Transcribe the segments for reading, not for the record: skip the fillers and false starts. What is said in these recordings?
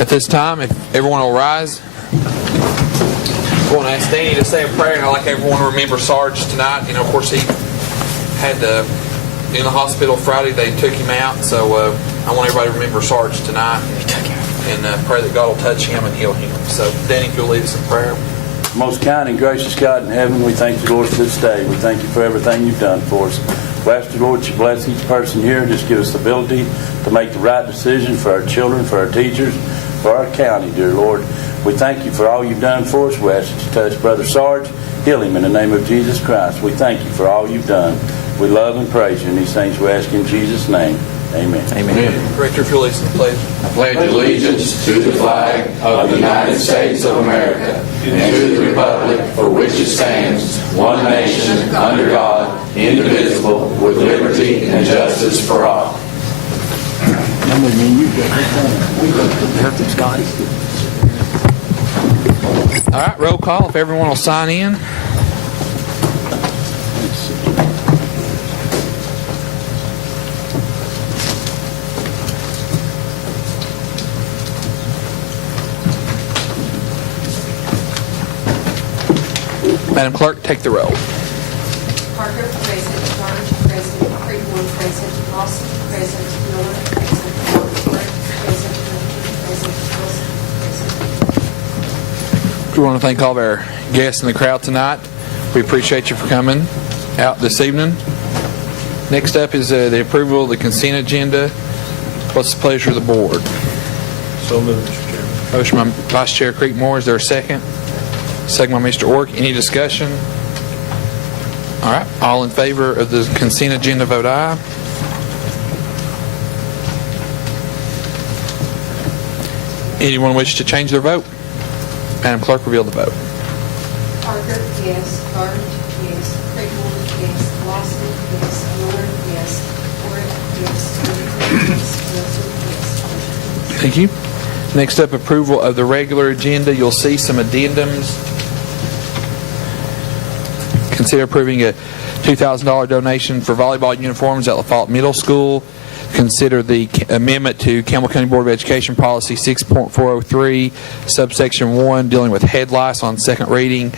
At this time, if everyone will rise, I want to ask Danny to say a prayer, and I'd like everyone to remember Sarge tonight. You know, of course, he had in the hospital Friday. They took him out, so I want everybody to remember Sarge tonight and pray that God will touch him and heal him. So, Danny, if you'll lead us in prayer. Most kind and gracious God in heaven, we thank you, Lord, for this day. We thank you for everything you've done for us. We ask you, Lord, that you bless each person here. Just give us the ability to make the right decision for our children, for our teachers, for our county, dear Lord. We thank you for all you've done for us. We ask that you touch Brother Sarge. Heal him in the name of Jesus Christ. We thank you for all you've done. We love and praise you. And these things we ask in Jesus' name. Amen. Amen. Director, if you'll lead us in the pledge. I pledge allegiance to the flag of the United States of America and to the republic for which it stands, one nation, under God, indivisible, with liberty and justice for all. All right, roll call. If everyone will sign in. Madam Clerk, take the roll. Parker, present. Sarge, present. Creekmore, present. Lawson, present. Miller, present. Ford, present. Present. Wilson, present. We want to thank all of our guests in the crowd tonight. We appreciate you for coming out this evening. Next up is the approval of the consent agenda. What's the pleasure of the board? So moved, Mr. Chairman. Motion by Vice Chair Creekmore. Is there a second? Second by Mr. Ork. Any discussion? All right. All in favor of the consent agenda, vote aye. Anyone wish to change their vote? Madam Clerk, reveal the vote. Parker, yes. Sarge, yes. Creekmore, yes. Lawson, yes. Miller, yes. Ford, yes. Yes. Wilson, yes. Thank you. Next up, approval of the regular agenda. You'll see some addendums. Consider approving a $2,000 donation for volleyball uniforms at LaFault Middle School. Consider the amendment to Campbell County Board of Education Policy 6.403, subsection 1, dealing with head lice on second reading.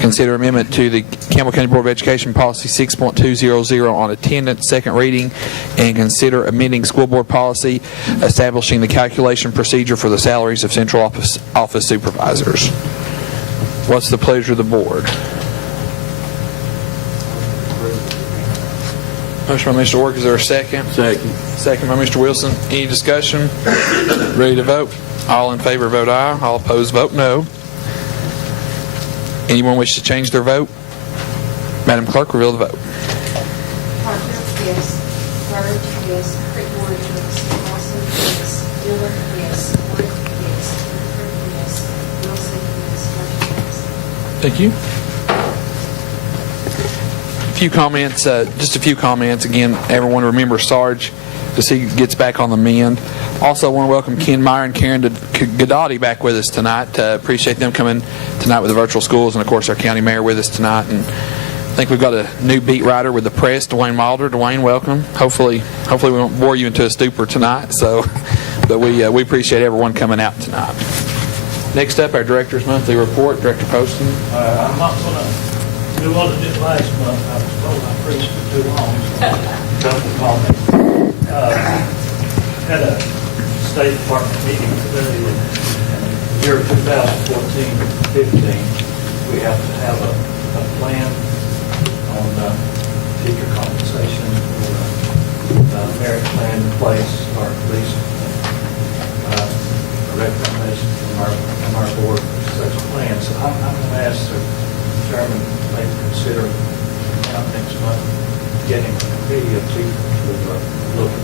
Consider amendment to the Campbell County Board of Education Policy 6.200 on attendance, second reading. And consider amending school board policy establishing the calculation procedure for the salaries of central office supervisors. What's the pleasure of the board? Motion by Mr. Ork. Is there a second? Second. Second by Mr. Wilson. Any discussion? Ready to vote? All in favor vote aye. All opposed vote no. Anyone wish to change their vote? Madam Clerk, reveal the vote. Parker, yes. Sarge, yes. Creekmore, yes. Lawson, yes. Miller, yes. Ford, yes. Yes. Wilson, yes. Sarge, yes. Thank you. Few comments, just a few comments. Again, everyone remember Sarge as he gets back on the mend. Also, I want to welcome Ken Meyer and Karen Gadati back with us tonight. Appreciate them coming tonight with the virtual schools, and of course our county mayor with us tonight. And I think we've got a new beat writer with the press, Dwayne Mulder. Dwayne, welcome. Hopefully we won't bore you into a stupor tonight. But we appreciate everyone coming out tonight. Next up, our director's monthly report. Director Poston. I'm not going to do what I did last month. I was told I preached for too long. So don't call me. Had a State Department meeting today. In the year 2014-15, we have to have a plan on teacher compensation or a merit plan in place, or at least a recommendation from our board for such a plan. So I'm going to ask the chairman maybe consider out next month getting a committee of teachers to look at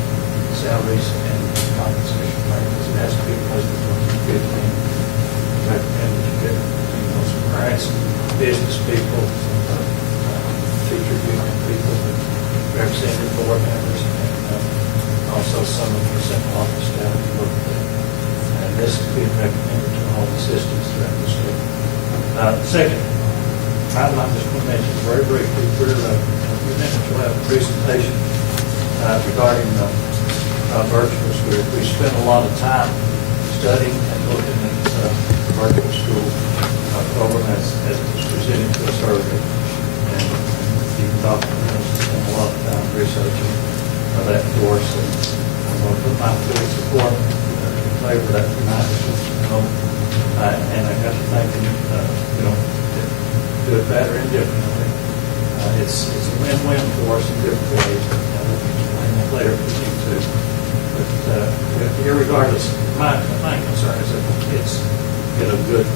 salaries and compensation plans. It has to be posted for 15. Recommend that you get some grants, business people, some teacher union people, representative board members, and also some of the central office staff to look at that. And this is being recommended to all the systems throughout the state. Second, I'm just going to mention very briefly, in a few minutes we'll have a presentation regarding the 2015 to 2016 budget. And this is being recommended to all the systems throughout the state. Second, I would like to mention very briefly, we're in a few minutes we'll have a presentation regarding the 2015 to 2016 budget. And this is being recommended to all the systems throughout the state. virtual school. We spent a lot of time studying and looking at the virtual school program as it was presented to us earlier. And Deacon Dr. Mills spent a lot of time researching that course. And I'm going to put my full support in favor of that tonight. And I got to thinking, do it better and differently. It's a win-win for us in different ways. We'll explain that later if we need to. But irregardless, my concern is that kids get a good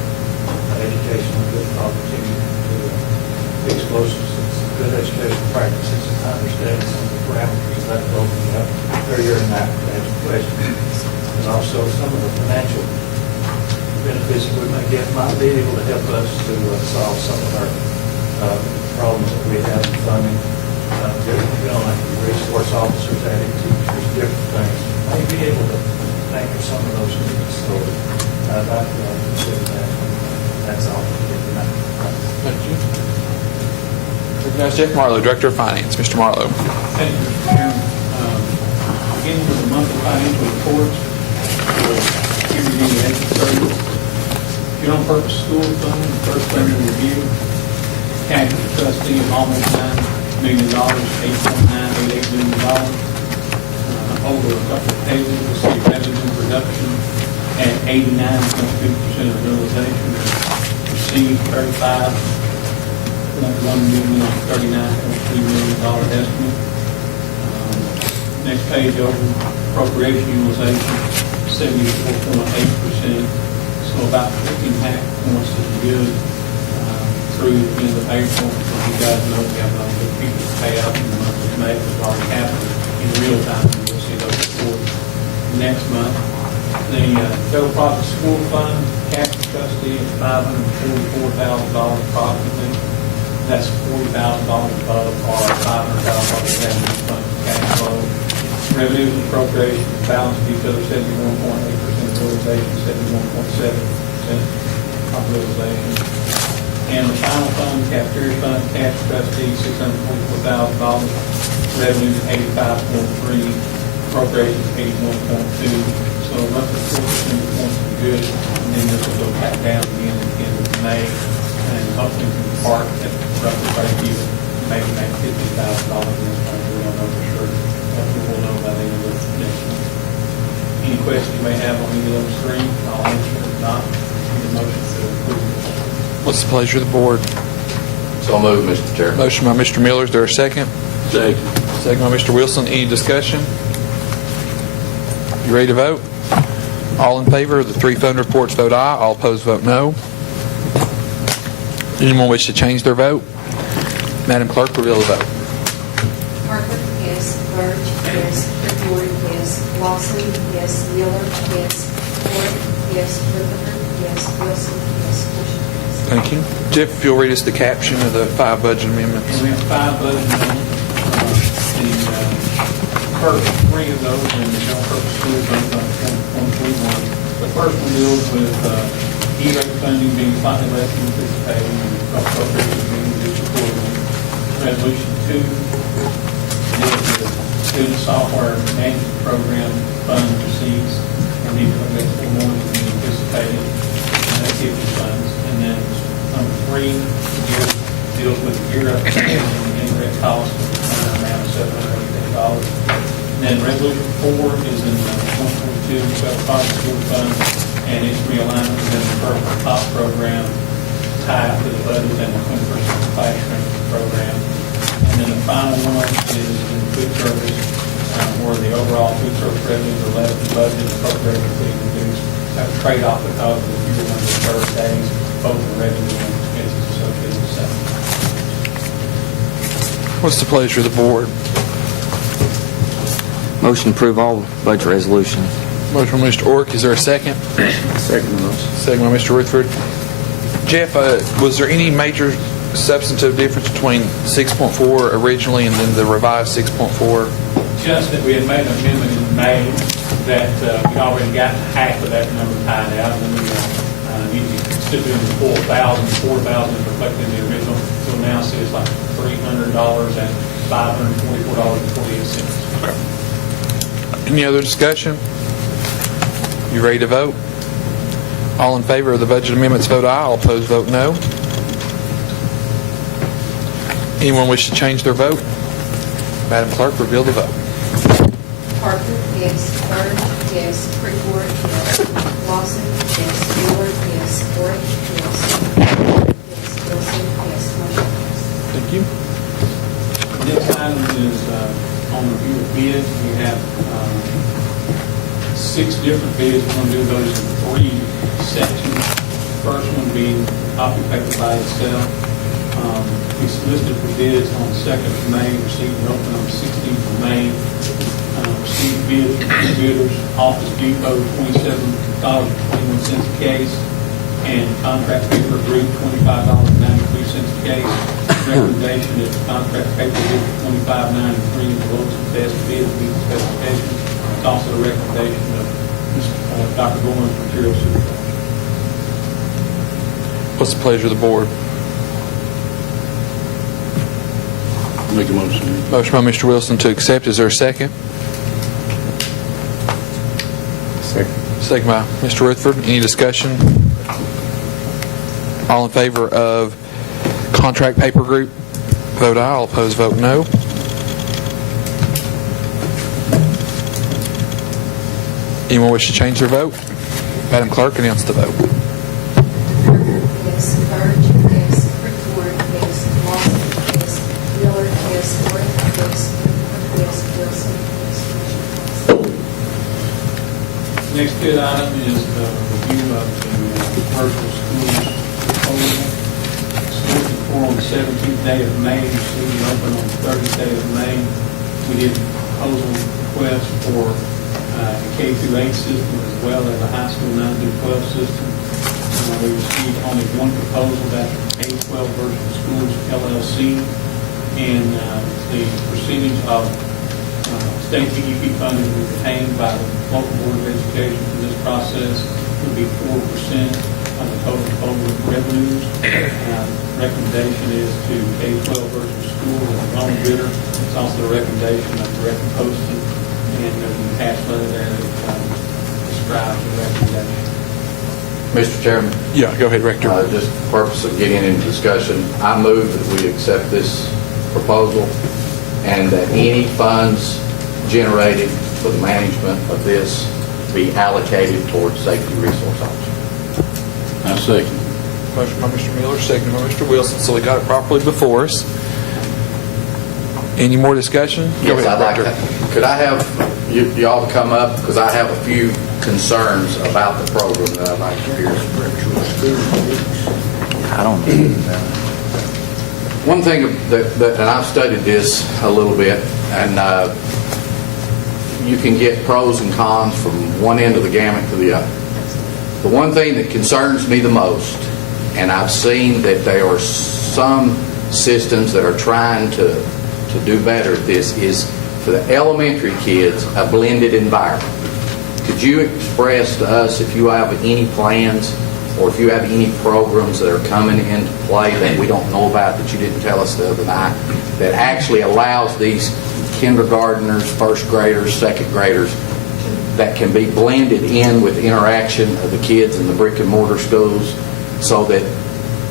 education, a good opportunity to expose themselves to good educational practices. I understand some of the parameters of that opening up. They're here tonight to answer questions. And also some of the financial benefits that we may get might be able to help us to solve some of our problems that we have in funding. Like resource officers, adding teachers, different things. May be able to anchor some of those needs. So I'd like to consider that. That's all. Thank you. Recognize Jeff Marlowe, Director of Finance. Mr. Marlowe. Thank you, Mr. Chairman. Beginning with the monthly financial reports for Human Service. General Purpose School Fund, the first fund in review. Cash to trustee of almost $9 million, $8.988 million. Over a couple of pages, we'll see revenue reduction at 89.2% of realization. Received $35.1 million, $39.3 million estimate. Next page over, appropriation utilization, 74.8%. So about 15.5 points is good through the end of April. So you guys know we have a lot of good people to pay out in the month of May. It's already happened in real time. You'll see those reports next month. The Federal Profit School Fund, cash trustee is $544,000 approximately. That's $40,000 above our $500,000 revenue fund cash flow. Revenues and appropriations balance each other 71.8% realization, 71.7% of realization. And the final fund, cafeteria fund, cash trustee, $644,000. Revenues 85.3, appropriations 81.2. So roughly 4% points are good, and then this will go back down again at the end of May, and hopefully we can park at roughly break even, maybe make $50,000 in this fund. We don't know for sure. We'll know by the end of next month. Any questions you may have on any of those three, I'll answer. If not, need a motion to approve. What's the pleasure of the board? So moved, Mr. Chairman. Motion by Mr. Miller. Is there a second? Second. Second by Mr. Wilson. Any discussion? You ready to vote? All in favor of the three fund reports vote aye. All opposed vote no. Anyone wish to change their vote? Madam Clerk, reveal the vote. Hartford, yes. Burge, yes. Crickmore, yes. Lawson, yes. Miller, yes. Ford, yes. Rutherford, yes. Wilson, yes. Motion passed. Thank you. Jeff, if you'll read us the caption of the 5 budget amendments. And we have 5 budget amendments. The first 3 of those are in the general purpose school fund on 121. The first one deals with E-rate funding being slightly less than anticipated and appropriations being reduced accordingly. Resolution 2 deals with student software management program fund receipts and these are available more than we anticipated activity funds. And then number 3 deals with gear up and indirect costs of amount of $780. And then resolution 4 is in 142 Federal Profit School Fund, and it's realignment within the Purple Top program tied to the budget and the 21st classroom program. And then the final one is in food service, where the overall food service revenues are less than budget, appropriations being reduced. That's a trade-off because of the fewer number of service days, both the revenue and expenses associated with that. What's the pleasure of the board? Motion to approve all budget resolutions. Motion by Mr. Ork. Is there a second? Second motion. Second by Mr. Rutherford. Jeff, was there any major substantive difference between 6.4 originally and then the revised 6.4? Just that we had made an amendment in May that we already got half of that number tied out, and then we instead of doing the 4,000 is reflected in the original. So now see it's like $300 and $544.48. Any other discussion? You ready to vote? All in favor of the budget amendments vote aye. All opposed vote no. Anyone wish to change their vote? Madam Clerk, reveal the vote. Parker, yes. Bird, yes. Freeborn, yes. Lawson, yes. Miller, yes. Gordon, yes. Yes. Wilson, yes. Motion passed. Thank you. Next item is on review of bids. We have 6 different bids. We're going to do those in 3 sections. First one being copy paper by itself. We solicited for bids on the 2nd of May, received and opened on the 16th of May. Received bids from computers, Office Depot, $27.21 a case, and Contract Paper Group, $25.93 a case. Recommendation is Contract Paper Group, $25.93, the lowest and best bid to meet the specifications. It's also the recommendation of Dr. Gorman, Material Supervisor. What's the pleasure of the board? Make a motion. Motion by Mr. Wilson to accept. Is there a second? Second. Second by Mr. Rutherford. Any discussion? All in favor of Contract Paper Group vote aye. All opposed vote no. Anyone wish to change their vote? Madam Clerk, announce the vote. Yes. Bird, yes. Freeborn, yes. Lawson, yes. Miller, yes. Gordon, yes. Yes. Wilson, yes. Motion passed. Next bid item is the review of the commercial schools proposal. Solicited for on the 17th day of May, received and opened on the 30th day of May. We did proposal request for a K-8 system as well as a high school 9-12 system. We received only one proposal, that's K-12 Virtual Schools LLC, and the percentage of state DEP funding retained by the local board of education for this process would be 4% of the total revenues. Recommendation is to K-12 Virtual School as a lone bidder. It's also the recommendation of Director Poston, and there's an attached letter there that describes the recommendation. Mr. Chairman, Yeah, go ahead, Rector. just for the purpose of getting into discussion, I move that we accept this proposal and that any funds generated for the management of this be allocated towards safety resource officer. I second. Motion by Mr. Miller, second by Mr. Wilson, so we got it properly before us. Any more discussion? Go Yes, ahead, I'd like Rector. to. Could I have you all to come up, because I have a few concerns about the program that I'd like to hear. I don't know. One thing that and I've studied this a little bit, and you can get pros and cons from one end of the gamut to the other. The one thing that concerns me the most, and I've seen that there are some systems that are trying to do better at this, is for the elementary kids, a blended environment. Could you express to us if you have any plans or if you have any programs that are coming into play that we don't know about, that you didn't tell us the other night, that actually allows these kindergartners, first graders, second graders, that can be blended in with interaction of the kids in the brick and mortar schools, so that,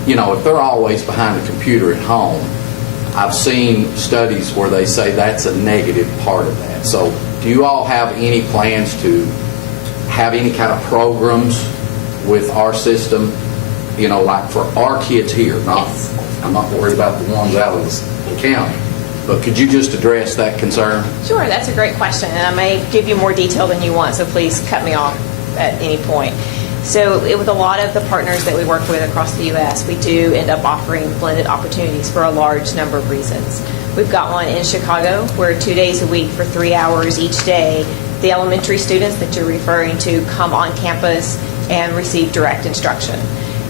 you know, if they're always behind a computer at home, I've seen studies where they say that's a negative part of that. So do you all have any plans to have any kind of programs with our system, you know, like for our kids here? I'm not worried about the ones out of the county, but could you just address that concern? Sure, that's a great question, and I may give you more detail than you want, so please cut me off at any point. So with a lot of the partners that we work with across the U.S., we do end up offering blended opportunities for a large number of reasons. We've got one in Chicago where 2 days a week for 3 hours each day, the elementary students that you're referring to come on campus and receive direct instruction.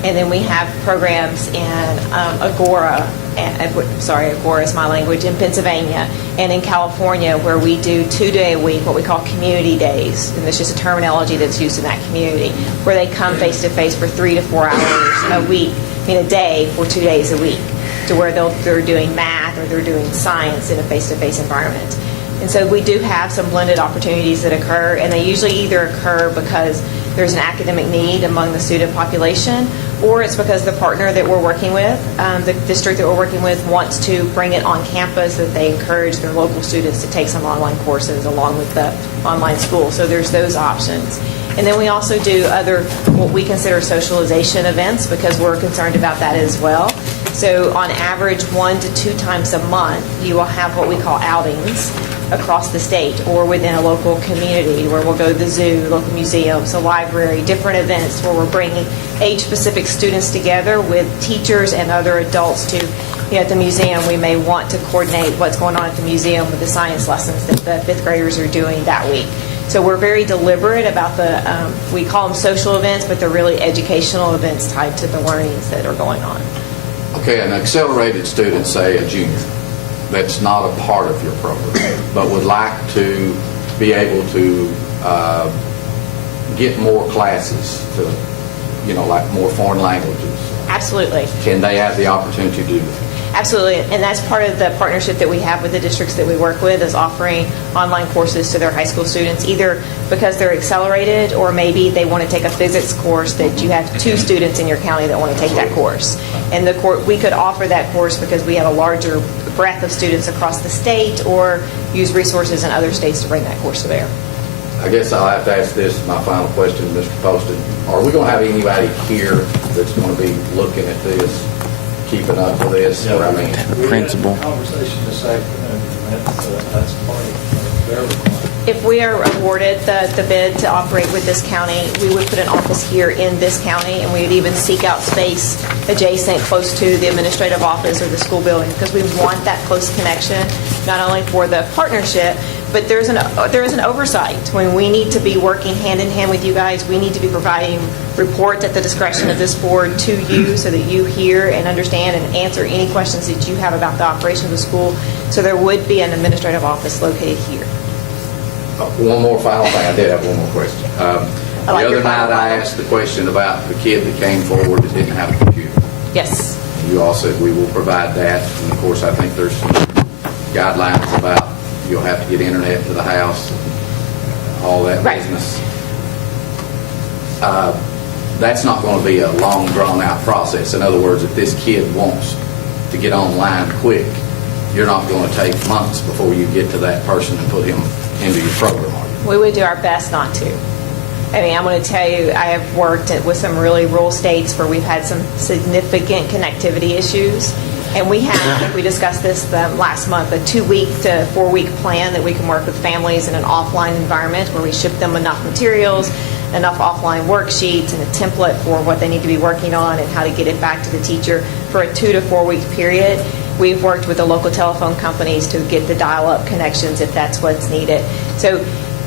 And then we have programs in Agora is my language, in Pennsylvania and in California, where we do 2 day a week, what we call community days. And that's just a terminology that's used in that community, where they come face to face for 3 to 4 hours a week, in a day for 2 days a week, to where they're doing math or they're doing science in a face-to-face environment. And so we do have some blended opportunities that occur, and they usually either occur because there's an academic need among the student population, or it's because the partner that we're working with, the district that we're working with, wants to bring it on campus, that they encourage their local students to take some online courses along with the online school. So there's those options. And then we also do other, what we consider socialization events, because we're concerned about that as well. So on average, 1 to 2 times a month, you will have what we call outings across the state or within a local community, where we'll go to the zoo, local museums, a library, different events where we're bringing age-specific students together with teachers and other adults to, at the museum, we may want to coordinate what's going on at the museum with the science lessons that the fifth graders are doing that week. So we're very deliberate about we call them social events, but they're really educational events tied to the learnings that are going on. Okay, an accelerated student, say a junior, that's not a part of your program, but would like to be able to get more classes to, like more foreign languages. Absolutely. Can they have the opportunity to do that? Absolutely, and that's part of the partnership that we have with the districts that we work with, is offering online courses to their high school students, either because they're accelerated or maybe they want to take a physics course that you have 2 students in your county that want to take that course. And we could offer that course because we have a larger breadth of students across the state, or use resources in other states to bring that course to bear. I guess I'll have to ask this, my final question, Mr. Poston. Are we going to have anybody here that's going to be looking at this, keeping up with this? Or, The principal. Conversation this afternoon, that's part of their requirement. If we are awarded the bid to operate with this county, we would put an office here in this county, and we would even seek out space adjacent, close to the administrative office or the school building, because we want that close connection, not only for the partnership, but there is an oversight. When we need to be working hand in hand with you guys, we need to be providing reports at the discretion of this board to you, so that you hear and understand and answer any questions that you have about the operation of the school. So there would be an administrative office located here. One more final thing. I did have one more question. The like your other night final I one. asked the question about the kid that came forward that didn't have a computer. Yes. You all said we will provide that. And of course, I think there's some guidelines about you'll have to get internet to the house, and all that Right. business. That's not going to be a long, drawn-out process. In other words, if this kid wants to get online quick, you're not going to take months before you get to that person and put him into your program, are you? We would do our best not to. I mean, I'm going to tell you, I have worked with some really rural states where we've had some significant connectivity issues. And we have, I think we discussed this last month, a 2-week to 4-week plan that we can work with families in an offline environment, where we ship them enough materials, enough offline worksheets, and a template for what they need to be working on and how to get it back to the teacher for a 2 to 4 week period. We've worked with the local telephone companies to get the dial-up connections if that's what's needed. So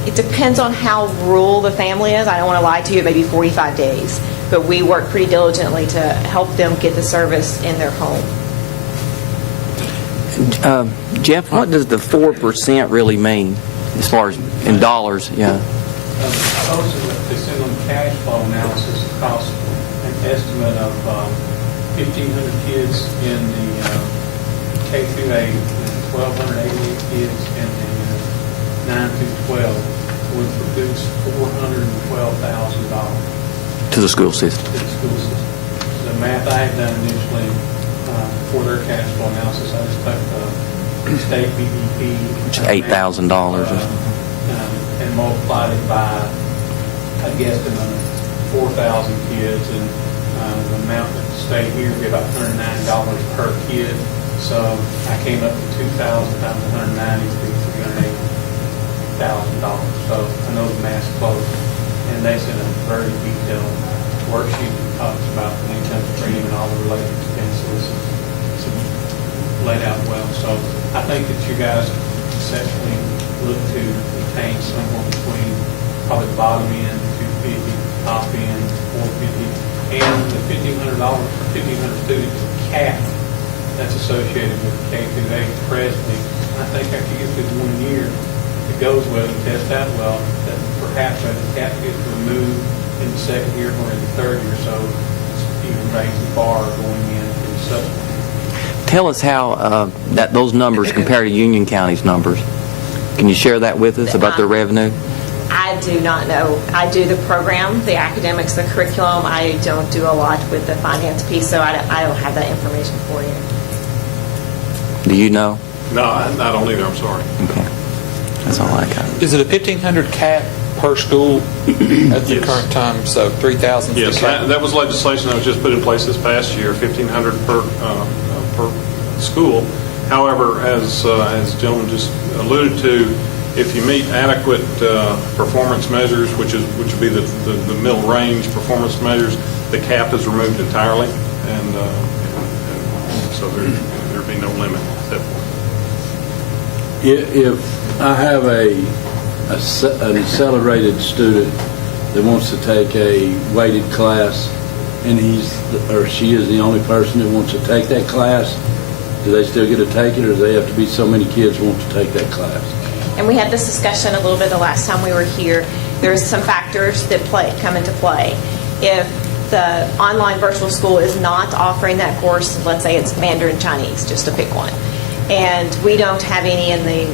it depends on how rural the family is. I don't want to lie to you, it may be 45 days. But we work pretty diligently to help them get the service in their home. Jeff, what does the 4% really mean as far as in dollars? Yeah. Supposedly, it's in the cash flow analysis, it costs an estimate of 1,500 kids in the K through 8, and 1,288 kids in the 9 through 12 would produce $412,000 To the school system. to the school system. The math I had done initially for their cash flow analysis, I just took the state BDP, Which is $8,000. and multiplied it by, I guess, 4,000 kids, and the amount that the state here would be about $109 per kid. So I came up to 2,000 times 190 would be $380,000. So I know the math's close, and they sent a very detailed worksheet that talks about the income stream and all the related expenses. It's laid out well. So I think that you guys essentially look to attain somewhere between probably the bottom end, 250, top end, 450, and the $1,500 for 1,500 students cap that's associated with K through 8 presently. I think after you get through 1 year, if it goes well, you test out well, that perhaps that cap gets removed in the second year or in the third year, so it's even raised the bar going in the subsequent. Tell us how those numbers compare to Union County's numbers. Can you share that with us about their revenue? I do not know. I do the program, the academics, the curriculum. I don't do a lot with the finance piece, so I don't have that information for you. Do you know? No, I don't either, I'm sorry. Okay. That's all I got. Is it a 1,500 cap per school at the Yes. current time? So 3,000 for the Yes, cap? that was legislation that was just put in place this past year, 1,500 per school. However, as the gentleman just alluded to, if you meet adequate performance measures, which would be the middle range performance measures, the cap is removed entirely, and so there'd be no limit at that point. If I have an accelerated student that wants to take a weighted class, and he's or she is the only person that wants to take that class, do they still get to take it, or do they have to be so many kids want to take that class? And we had this discussion a little bit the last time we were here. There's some factors that come into play. If the online virtual school is not offering that course, let's say it's Mandarin Chinese, just to pick one, and we don't have any in the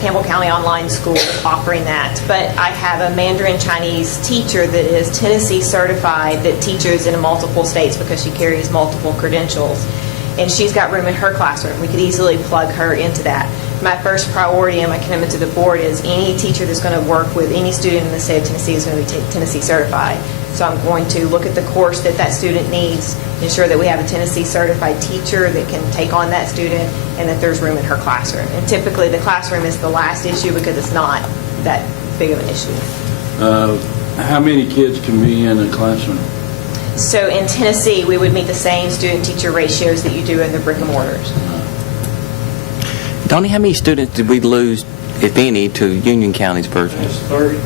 Campbell County online school offering that, but I have a Mandarin Chinese teacher that is Tennessee certified that teaches in multiple states because she carries multiple credentials, and she's got room in her classroom. We could easily plug her into that. My first priority and my commitment to the board is any teacher that's going to work with any student in the state of Tennessee is going to be Tennessee certified. So I'm going to look at the course that that student needs, ensure that we have a Tennessee certified teacher that can take on that student, and that there's room in her classroom. And typically the classroom is the last issue because it's not that big of an issue. How many kids can be in a classroom? So in Tennessee, we would meet the same student-teacher ratios that you do in the brick and mortars. Donnie, how many students did we lose, if any, to Union County's version? It's 30.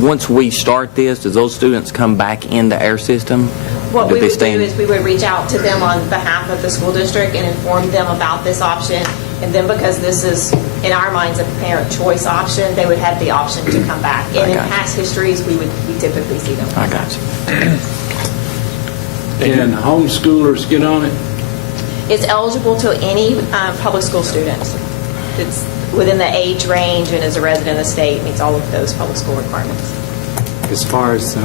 Once we start this, does those students come back in the air system? What Do we they would do stay in- is we would reach out to them on behalf of the school district and inform them about this option. And then because this is, in our minds, a parent choice option, they would have the option to come back. And in got you. past histories, we typically see them. I got you. Can homeschoolers get on it? It's eligible to any public school student. It's within the age range and is a resident of the state, meets all of those public school requirements. As far as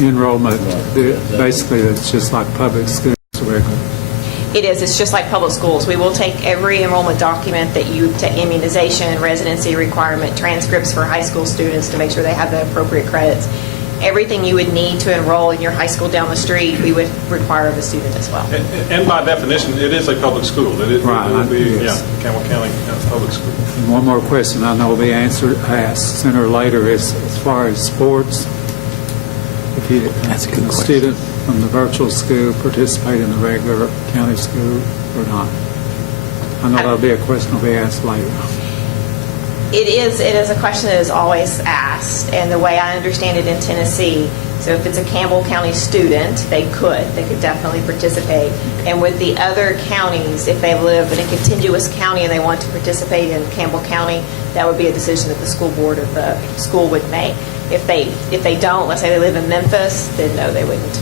enrollment, basically it's just like public schools regular. It is. It's just like public schools. We will take every enrollment document that you take, immunization, residency requirement, transcripts for high school students to make sure they have the appropriate credits. Everything you would need to enroll in your high school down the street, we would require of a student as well. And by definition, it is a public school. It Right, will be, yes. Campbell County Public School. And one more question I know will be asked sooner or later is as far as sports, if you, That's a good a question. student from the virtual school participate in the regular county school or not? I know that'll be a question will be asked later. It is a question that is always asked, and the way I understand it in Tennessee, so if it's a Campbell County student, they could definitely participate. And with the other counties, if they live in a contiguous county and they want to participate in Campbell County, that would be a decision that the school board of the school would make. If they don't, let's say they live in Memphis, then no, they wouldn't.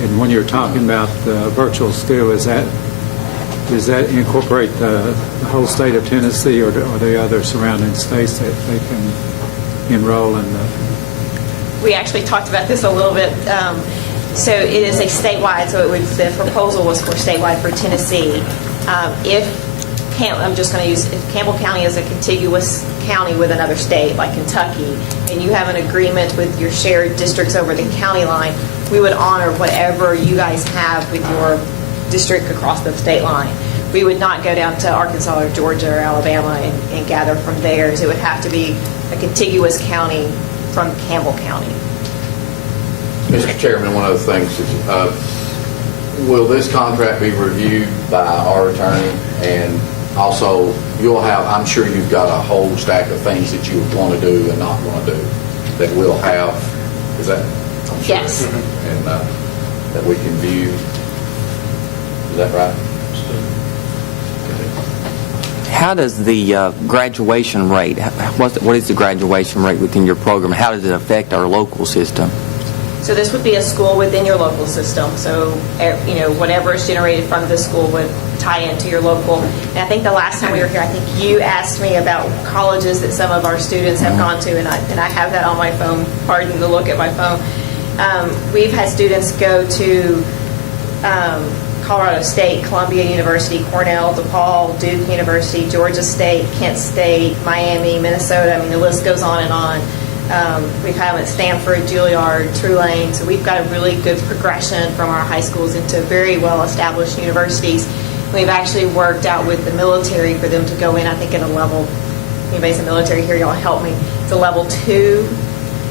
And when you're talking about the virtual school, does that incorporate the whole state of Tennessee or the other surrounding states that they can enroll in the? We actually talked about this a little bit. So it is a statewide, so the proposal was for statewide for Tennessee. I'm just going to use, if Campbell County is a contiguous county with another state, like Kentucky, and you have an agreement with your shared districts over the county line, we would honor whatever you guys have with your district across the state line. We would not go down to Arkansas or Georgia or Alabama and gather from theirs. It would have to be a contiguous county from Campbell County. Mr. Chairman, one of the things is, will this contract be reviewed by our attorney? And also, I'm sure you've got a whole stack of things that you want to do and not want to do that we'll have, is that? I'm sure. Yes. And that we can view. Is that right? How does the graduation rate, what is the graduation rate within your program? How does it affect our local system? So this would be a school within your local system. So, whatever is generated from this school would tie into your local. And I think the last time we were here, I think you asked me about colleges that some of our students have gone to, and I have that on my phone. Pardon the look at my phone. We've had students go to Colorado State, Columbia University, Cornell, DePaul, Duke University, Georgia State, Kent State, Miami, Minnesota. I mean, the list goes on and on. We've had them at Stanford, Juilliard, Tulane. So we've got a really good progression from our high schools into very well-established universities. We've actually worked out with the military for them to go in, I think, at a level, anybody's in the military here, y'all help me, it's a level 2.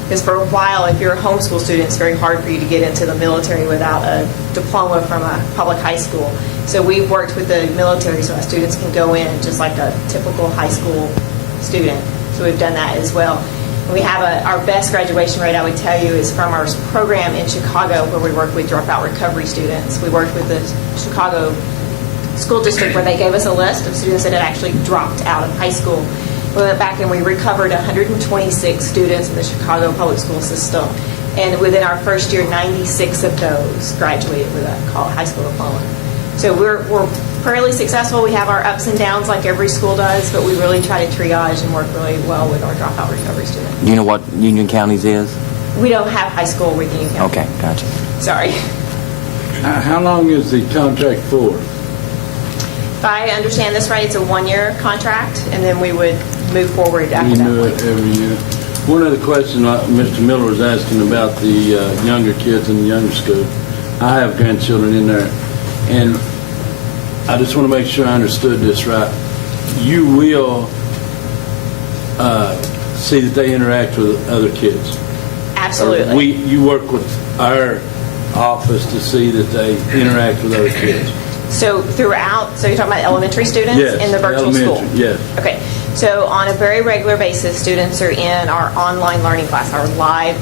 Because for a while, if you're a homeschool student, it's very hard for you to get into the military without a diploma from a public high school. So we've worked with the military so our students can go in just like a typical high school student. So we've done that as well. And we have our best graduation rate, I would tell you, is from our program in Chicago where we work with dropout recovery students. We worked with the Chicago School District where they gave us a list of students that had actually dropped out of high school. We went back and we recovered 126 students in the Chicago public school system. And within our first year, 96 of those graduated with a high school diploma. So we're fairly successful. We have our ups and downs like every school does, but we really try to triage and work really well with our dropout recovery students. You know what Union County's is? We don't have high school with Union County. Okay, gotcha. Sorry. How long is the contract for? If I understand this right, it's a 1-year contract, and then we would move forward after You that do point. it every year. One other question Mr. Miller was asking about the younger kids in the younger school. I have grandchildren in there, and I just want to make sure I understood this right. You will see that they interact with other kids. Absolutely. You work with our office to see that they interact with other kids. So throughout, so you're talking about elementary students Yes, in the virtual elementary, school? yes. Okay. So on a very regular basis, students are in our online learning class, our live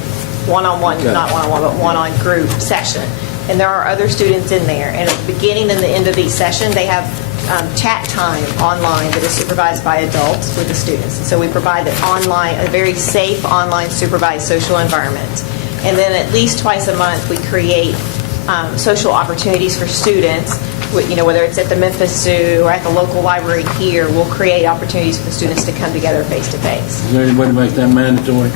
one-on-one, Okay. not one-on-one, but one-on group session. And there are other students in there. And at the beginning and the end of each session, they have chat time online that is supervised by adults with the students. And so we provide that online, a very safe online supervised social environment. And then at least twice a month, we create social opportunities for students. Whether it's at the Memphis Zoo or at the local library here, we'll create opportunities for the students to come together face to face. Is there any way to make that mandatory?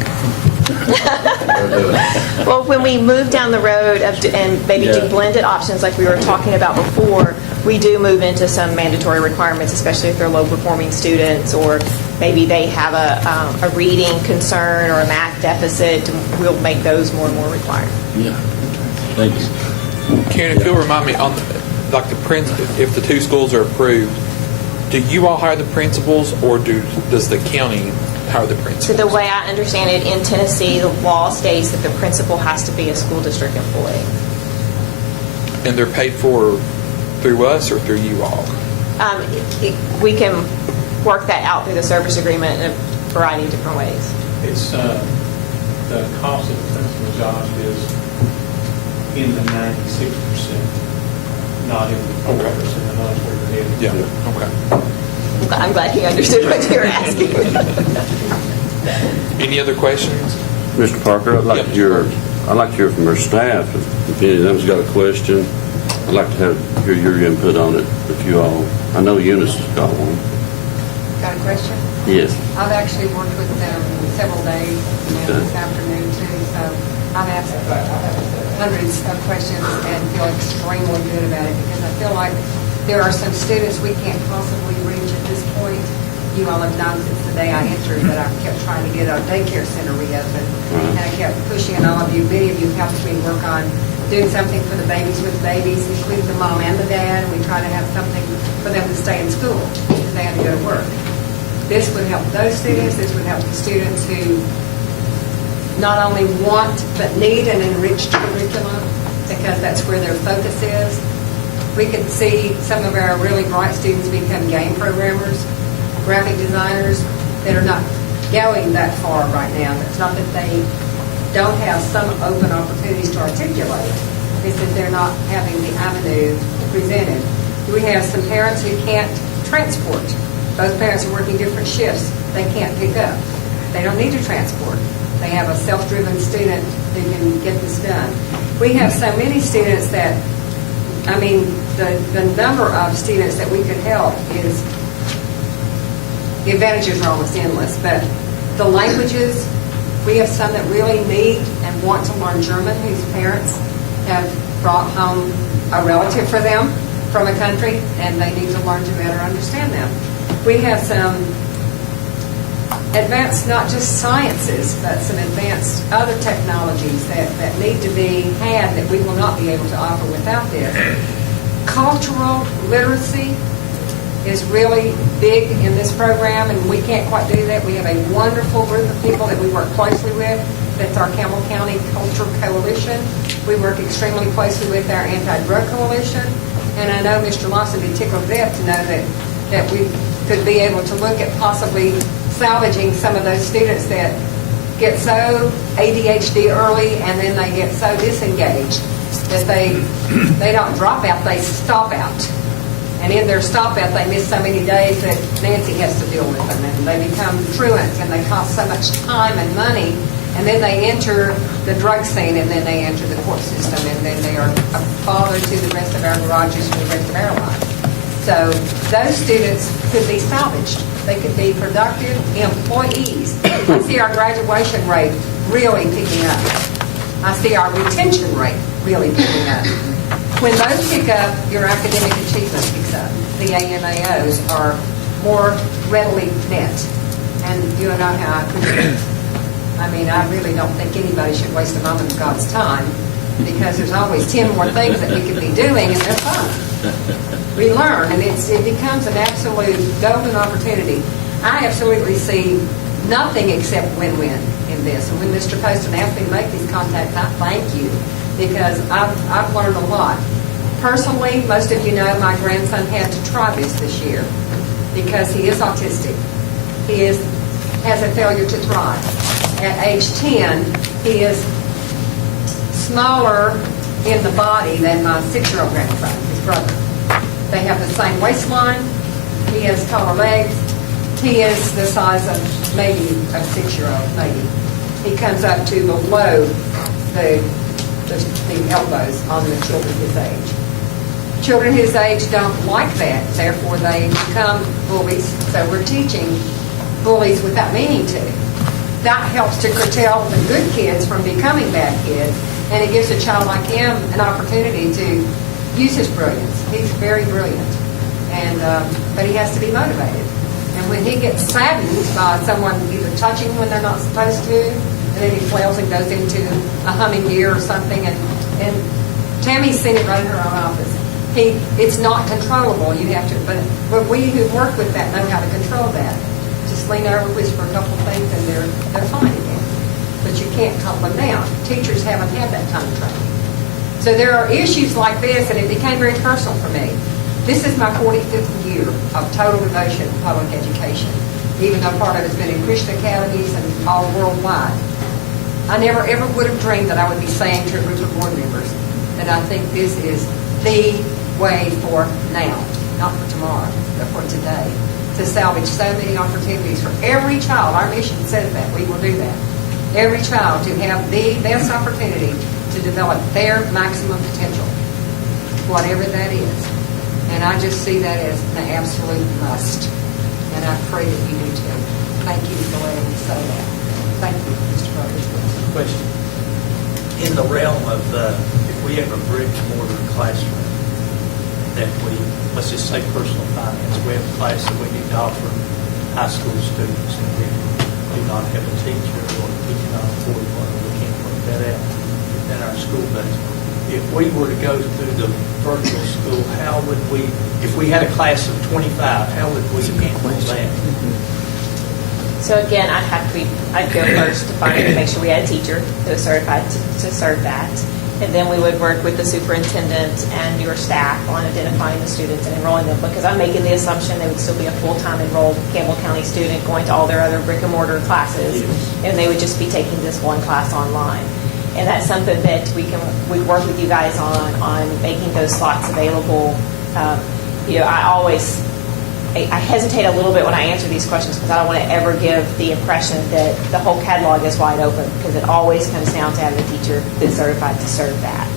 Well, when we move down the road and maybe do Yeah. blended options like we were talking about before, we do move into some mandatory requirements, especially if they're low-performing students or maybe they have a reading concern or a math deficit. We'll make those more and more required. Yeah. Thank you. Karen, if you'll remind me, if the 2 schools are approved, do you all hire the principals, or does the county hire the So principals? the way I understand it, in Tennessee, the law states that the principal has to be a school district employee. And they're paid for through us or through you all? We can work that out through the service agreement in a variety of different ways. It's, the cost of the principal job is in the 96%, not in the 4%, and that's where you're headed. Yeah, okay. I'm glad he understood what you were asking. Any other questions? Mr. Parker, I'd like Yep. to hear from our staff. If any of them's got a question, I'd like to hear your input on it. If you all, I know Eunice has got one. Got a question? Yes. I've actually worked with them several days, this afternoon too, so I've asked hundreds of questions and feel extremely good about it because I feel like there are some students we can't possibly reach at this point. You all have known since the day I entered that I kept trying to get our daycare center reopened. And I kept pushing on all of you. Many of you helped me work on doing something for the babies with babies, including the mom and the dad, and we try to have something for them to stay in school because they had to go to work. This would help those students. This would help the students who not only want but need an enriched curriculum because that's where their focus is. We could see some of our really bright students become game programmers, graphic designers that are not going that far right now. It's not that they don't have some open opportunities to articulate. It's that they're not having the avenue presented. We have some parents who can't transport. Both parents are working different shifts. They can't pick up. They don't need to transport. They have a self-driven student who can get this done. We have so many students that, I mean, the number of students that we could help is, the advantages are almost endless, but the languages, we have some that really need and want to learn German whose parents have brought home a relative for them from a country, and they need to learn to better understand them. We have some advanced, not just sciences, but some advanced other technologies that need to be had that we will not be able to offer without this. Cultural literacy is really big in this program, and we can't quite do that. We have a wonderful group of people that we work closely with. That's our Campbell County Culture Coalition. We work extremely closely with our Anti-Drug Coalition, and I know Mr. Lawson would be tickled to death to know that we could be able to look at possibly salvaging some of those students that get so ADHD early and then they get so disengaged that they don't drop out, they stop out. And in their stop out, they miss so many days that Nancy has to deal with them, and they become truants, and they cost so much time and money, and then they enter the drug scene, and then they enter the court system, and then they are a father to the rest of our garages for the rest of our lives. So those students could be salvaged. They could be productive employees. I see our graduation rate really picking up. I see our retention rate really picking up. When those pick up, your academic achievement picks up. The AMAOs are more readily met. And you and I know how I appreciate it. I mean, I really don't think anybody should waste a moment of God's time, because there's always 10 more things that we could be doing, and they're fun. We learn, and it becomes an absolute golden opportunity. I absolutely see nothing except win-win in this. And when Mr. Poston asked me to make these contacts, I thank you, because I've learned a lot. Personally, most of you know my grandson had to try this year because he is autistic. He has a failure to thrive. At age 10, he is smaller in the body than my 6-year-old grandson, his brother. They have the same waistline. He has taller legs. He is the size of maybe a 6-year-old, maybe. He comes up to below the elbows on the children his age. Children his age don't like that, therefore they become bullies. So we're teaching bullies without meaning to. That helps to curtail the good kids from becoming bad kids, and it gives a child like him an opportunity to use his brilliance. He's very brilliant, and but he has to be motivated. And when he gets saddened by someone either touching when they're not supposed to, and then he flails and goes into a humming gear or something, and Tammy's seen it right in her own office. It's not controllable. You have to, but we who work with that know how to control that. Just lean over, whisper a couple things, and they're fine again. But you can't calm them down. Teachers haven't had that kind of training. So there are issues like this, and it became very personal for me. This is my 45th year of total devotion to public education, even though part of it's been in Christian academies and all worldwide. I never ever would have dreamed that I would be saying to a group of board members that I think this is the way for now, not for tomorrow, but for today, to salvage so many opportunities for every child. Our mission says that. We will do that. Every child to have the best opportunity to develop their maximum potential, whatever that is. And I just see that as an absolute must. And I pray that you do too. Thank you for letting me say that. Thank you, Mr. Rogers. Question. In the realm of if we have a bricks and mortar classroom that let's just say personal finance, we have a class that we need to offer high school students, and we do not have a teacher, or we cannot afford one, or we can't work that out within our school days. If we were to go through the virtual school, how would we, if we had a class of 25, how would we handle that? So again, I'd go first to make sure we had a teacher that was certified to serve that. And then we would work with the superintendent and your staff on identifying the students and enrolling them, because I'm making the assumption they would still be a full-time enrolled Campbell County student going to all their other brick and mortar classes, and they would just be taking this one class online. And that's something that we work with you guys on making those slots available. I always I hesitate a little bit when I answer these questions because I don't want to ever give the impression that the whole catalog is wide open, because it always comes down to having a teacher that's certified to serve that.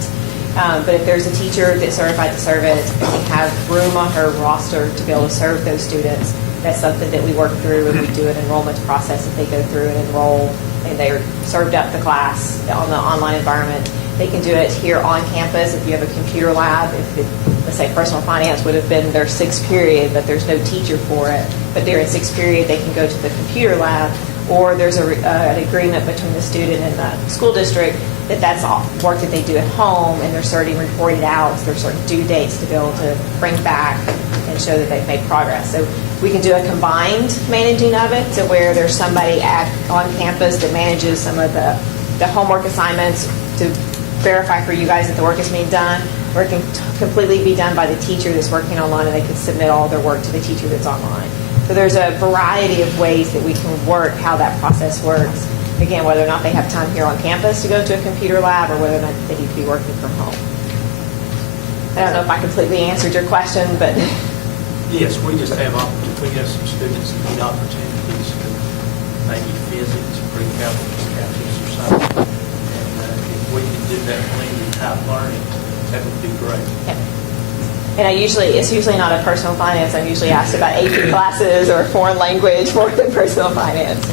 But if there's a teacher that's certified to serve it and we have room on her roster to be able to serve those students, that's something that we work through, and we do an enrollment process that they go through and enroll, and they're served up the class on the online environment. They can do it here on campus if you have a computer lab. Let's say personal finance would have been their 6th period, but there's no teacher for it. But they're in 6th period, they can go to the computer lab, or there's an agreement between the student and the school district that's all work that they do at home, and they're starting reported out. There's certain due dates to be able to bring back and show that they've made progress. So we can do a combined managing of it, to where there's somebody on campus that manages some of the homework assignments to verify for you guys that the work is being done, or it can completely be done by the teacher that's working online, and they can submit all their work to the teacher that's online. So there's a variety of ways that we can work how that process works. Again, whether or not they have time here on campus to go to a computer lab, or whether or not they need to be working from home. I don't know if I completely answered your question, but... Yes, we just have some students that need opportunities to maybe physics, pre-calculus, calculus, or something. And if we can do that blended type learning, that would be great. Yeah. And it's usually not a personal finance. I'm usually asked about AP classes or foreign language more than personal finance.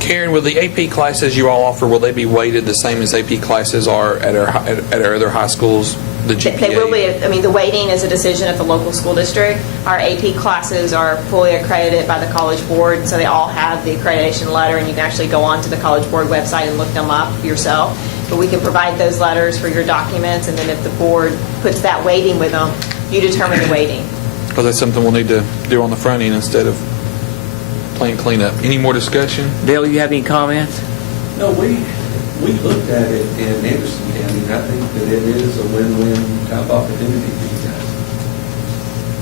Karen, will the AP classes you all offer, will they be weighted the same as AP classes are at our other high schools, the GPA? They will be. I mean, the weighting is a decision of the local school district. Our AP classes are fully accredited by the College Board, so they all have the accreditation letter, and you can actually go onto the College Board website and look them up yourself. But we can provide those letters for your documents, and then if the board puts that weighting with them, you determine the weighting. Because that's something we'll need to do on the front end instead of playing cleanup. Any more discussion? Dale, you have any comments? No, we looked at it in Anderson County, and I think that it is a win-win type opportunity for you guys.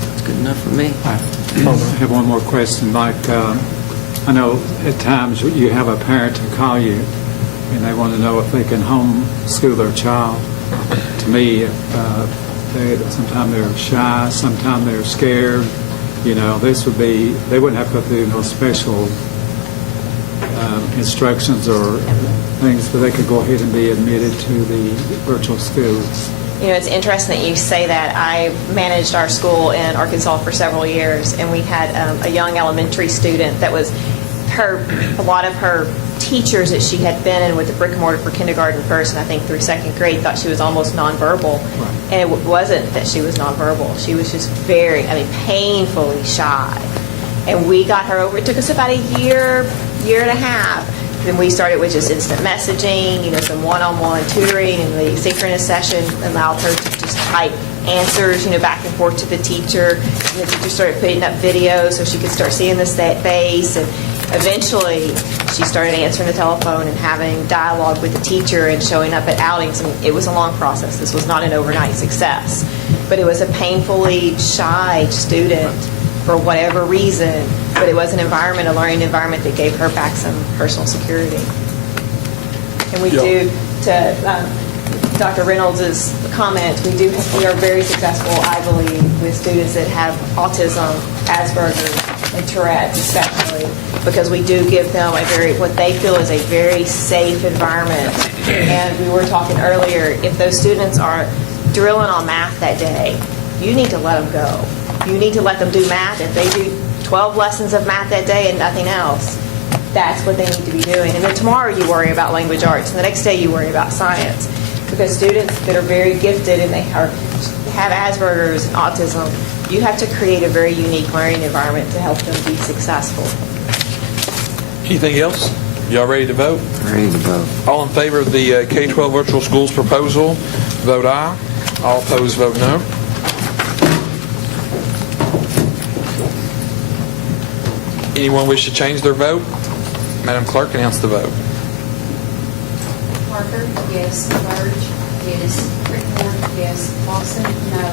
That's good enough for me. I have one more question. Like, I know at times you have a parent to call you, and they want to know if they can homeschool their child. To me, sometimes they're shy, sometimes they're scared. You know, they wouldn't have to go through no special instructions or things, but they could go ahead and be admitted to the virtual schools. You know, it's interesting that you say that. I managed our school in Arkansas for several years, and we had a young elementary student that was a lot of her teachers that she had been in with the brick and mortar for kindergarten first, and I think through 2nd grade, thought she was almost nonverbal. Right. And it wasn't that she was nonverbal. She was just painfully shy. And we got her over. It took us about a year and a half. Then we started with just instant messaging, some one-on-one tutoring, and the synchronous session allowed her to just type answers, back and forth to the teacher. And the teacher started putting up videos so she could start seeing the face. And eventually, she started answering the telephone and having dialogue with the teacher and showing up at outings. I mean, it was a long process. This was not an overnight success. But it was a painfully shy student for whatever reason. But it was a learning environment that gave her back some personal security. And we do, to Dr. Reynolds' comment, we are very successful, I believe, with students that have autism, Asperger's, and Tourette's especially, because we do give them what they feel is a very safe environment. And we were talking earlier, if those students are drilling on math that day, you need to let them go. You need to let them do math. If they do 12 lessons of math that day and nothing else, that's what they need to be doing. And then tomorrow you worry about language arts, and the next day you worry about science. Because students that are very gifted and they have Asperger's and autism, you have to create a very unique learning environment to help them be successful. Anything else? Y'all ready to vote? Ready to vote. All in favor of the K-12 virtual schools proposal, vote aye. All opposed, vote no. Anyone wish to change their vote? Madam Clerk, announce the vote. Parker, yes. Burge, yes. Crickmore, yes. Lawson, no.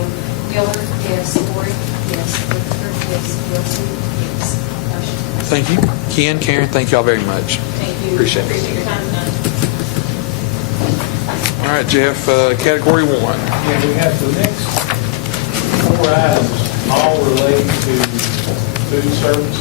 Miller, yes. Ward, yes. Whitaker, yes. Wilson, yes. Motion passes. Thank you. Ken, Karen, thank y'all very much. Thank you. Appreciate it. Appreciate your time tonight. All right, Jeff, Category 1. And we have the next 4 items, all related to food service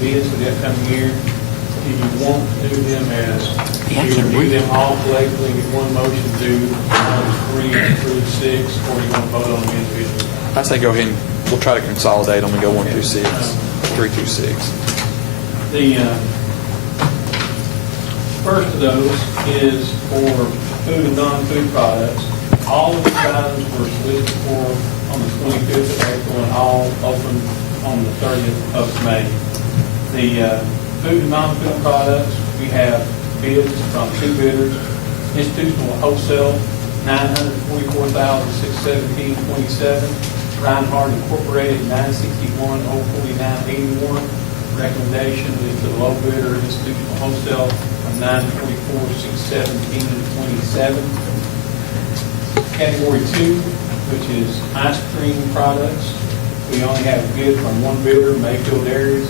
bids for the upcoming year. Do you want to do them as, you review them all collectively in one motion, do items 3 through 6, or you want to vote on them individually? I say go ahead and we'll try to consolidate them and go 1 through 6, 3 through 6. The first of those is for food and non-food products. All of these items were solicited for on the 25th of April and all opened on the 30th of May. The food and non-food products, we have bids from 2 bidders. Institutional wholesale, $944,617.27. Reinhardt Incorporated, $961,049.81. Recommendation is the low bidder, institutional wholesale, of $944,617.27. Category 2, which is ice cream products. We only have a bid from 1 bidder, Mayfield Areas,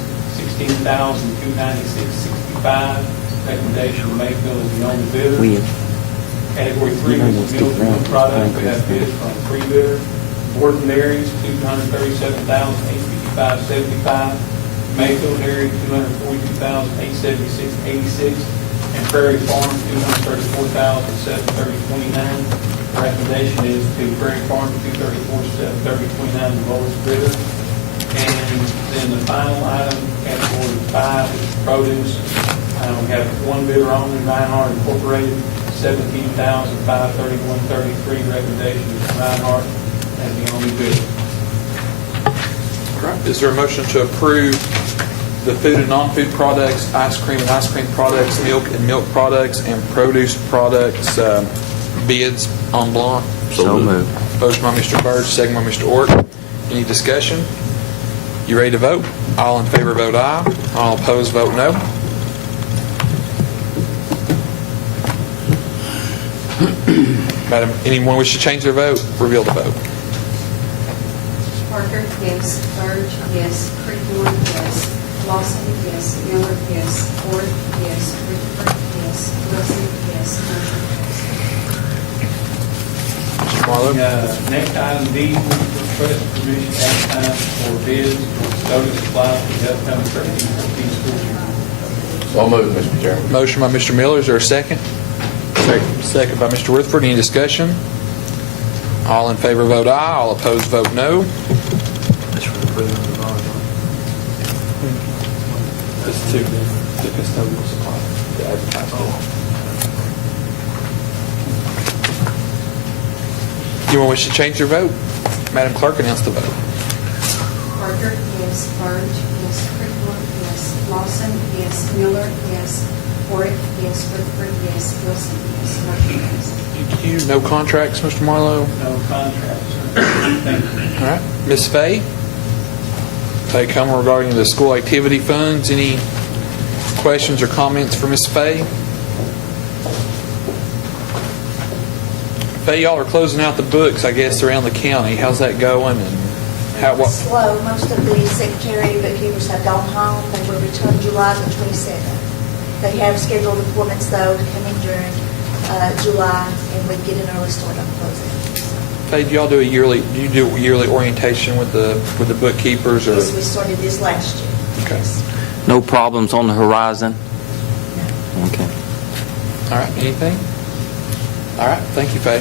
$16,296.65. Recommendation, Mayfield is the only bidder. Category 3 is meals and milk products. We have bids from 3 bidders. Borden Areas, $237,855.75. Mayfield Area, $242,876.86. And Prairie Farm, $234,730.29. Recommendation is to Prairie Farm, $234,730.29, the lowest bidder. And then the final item, category 5, is produce. We have 1 bidder only, Reinhardt Incorporated, $17,531.33. Recommendation is Reinhardt as the only bidder. All right. Is there a motion to approve the food and non-food products, ice cream and ice cream products, milk and milk products, and produce products bids en blanc? So moved. Motion by Mr. Burge, second by Mr. Ork. Any discussion? You ready to vote? All in favor vote aye. All opposed vote no. Madam, anyone wish to change their vote? Reveal the vote. Parker, yes. Burge, yes. Creekmore, yes. Lawson, yes. Miller, yes. Ford, yes. Rutherford, yes. Wilson, yes. Mr. Marlowe? Next item D, we request permission to advertise for bids for soda supply for the upcoming 13-14 school year. So moved, Mr. Chairman. Motion by Mr. Miller. Is there a second? Second by Mr. Rutherford. Any discussion? All in favor vote aye. All opposed vote no. It's to the custodial supply, the advertising. Anyone wish to change their vote? Madam Clerk, announce the vote. Parker, yes. Burge, yes. Creekmore, yes. Lawson, yes. Miller, yes. Ford, yes. Rutherford, yes. Wilson, yes. Motion carries. Thank you. No contracts, Mr. Marlowe? No contracts, sir. Thank you. All right. Ms. Fay? Fay Comer regarding the school activity funds. Any questions or comments for Ms. Fay? Fay, y'all are closing out the books, I guess, around the county. How's that going? And what? Slow. Most of the secretary bookkeepers have gone home. They will return July the 27th. They have scheduled appointments, though, to come in during July, and we get an early start on closing. Fay, do y'all do a yearly orientation with the bookkeepers? Or? Yes, we started this last year. Okay. Yes. No problems on the horizon? Okay. All right. Anything? All right. Thank you, Fay.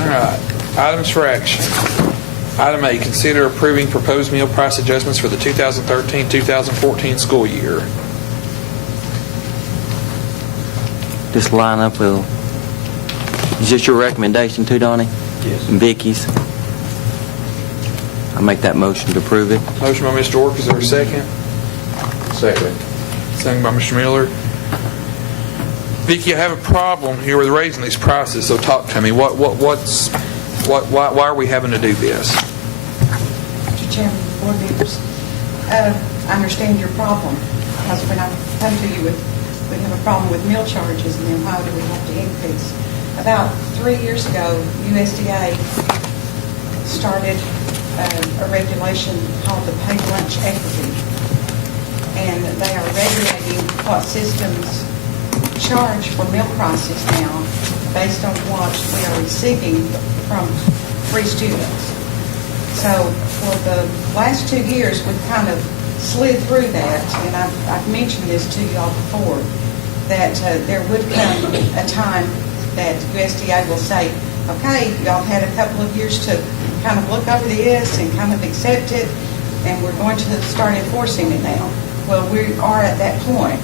All right. Items for action. Item A, consider approving proposed meal price adjustments for the 2013-2014 school year. Just line up with, is this your recommendation too, Donnie? Yes. And Vicky's? I make that motion to approve it. Motion by Mr. Ork. Is there a second? Second. Second by Mr. Miller. Vicki, I have a problem here with raising these prices, so talk to me. Why are we having to do this? Mr. Chairman, board members, I understand your problem, because when I come to you with, we have a problem with meal charges, and then why do we have to increase? About 3 years ago, USDA started a regulation called the Paid Lunch Equity, and they are regulating what systems charge for meal prices now based on what we are receiving from free students. So for the last 2 years, we've kind of slid through that, and I've mentioned this to y'all before, that there would come a time that USDA will say, okay, y'all had a couple of years to kind of look over this and kind of accept it, and we're going to start enforcing it now. Well, we are at that point.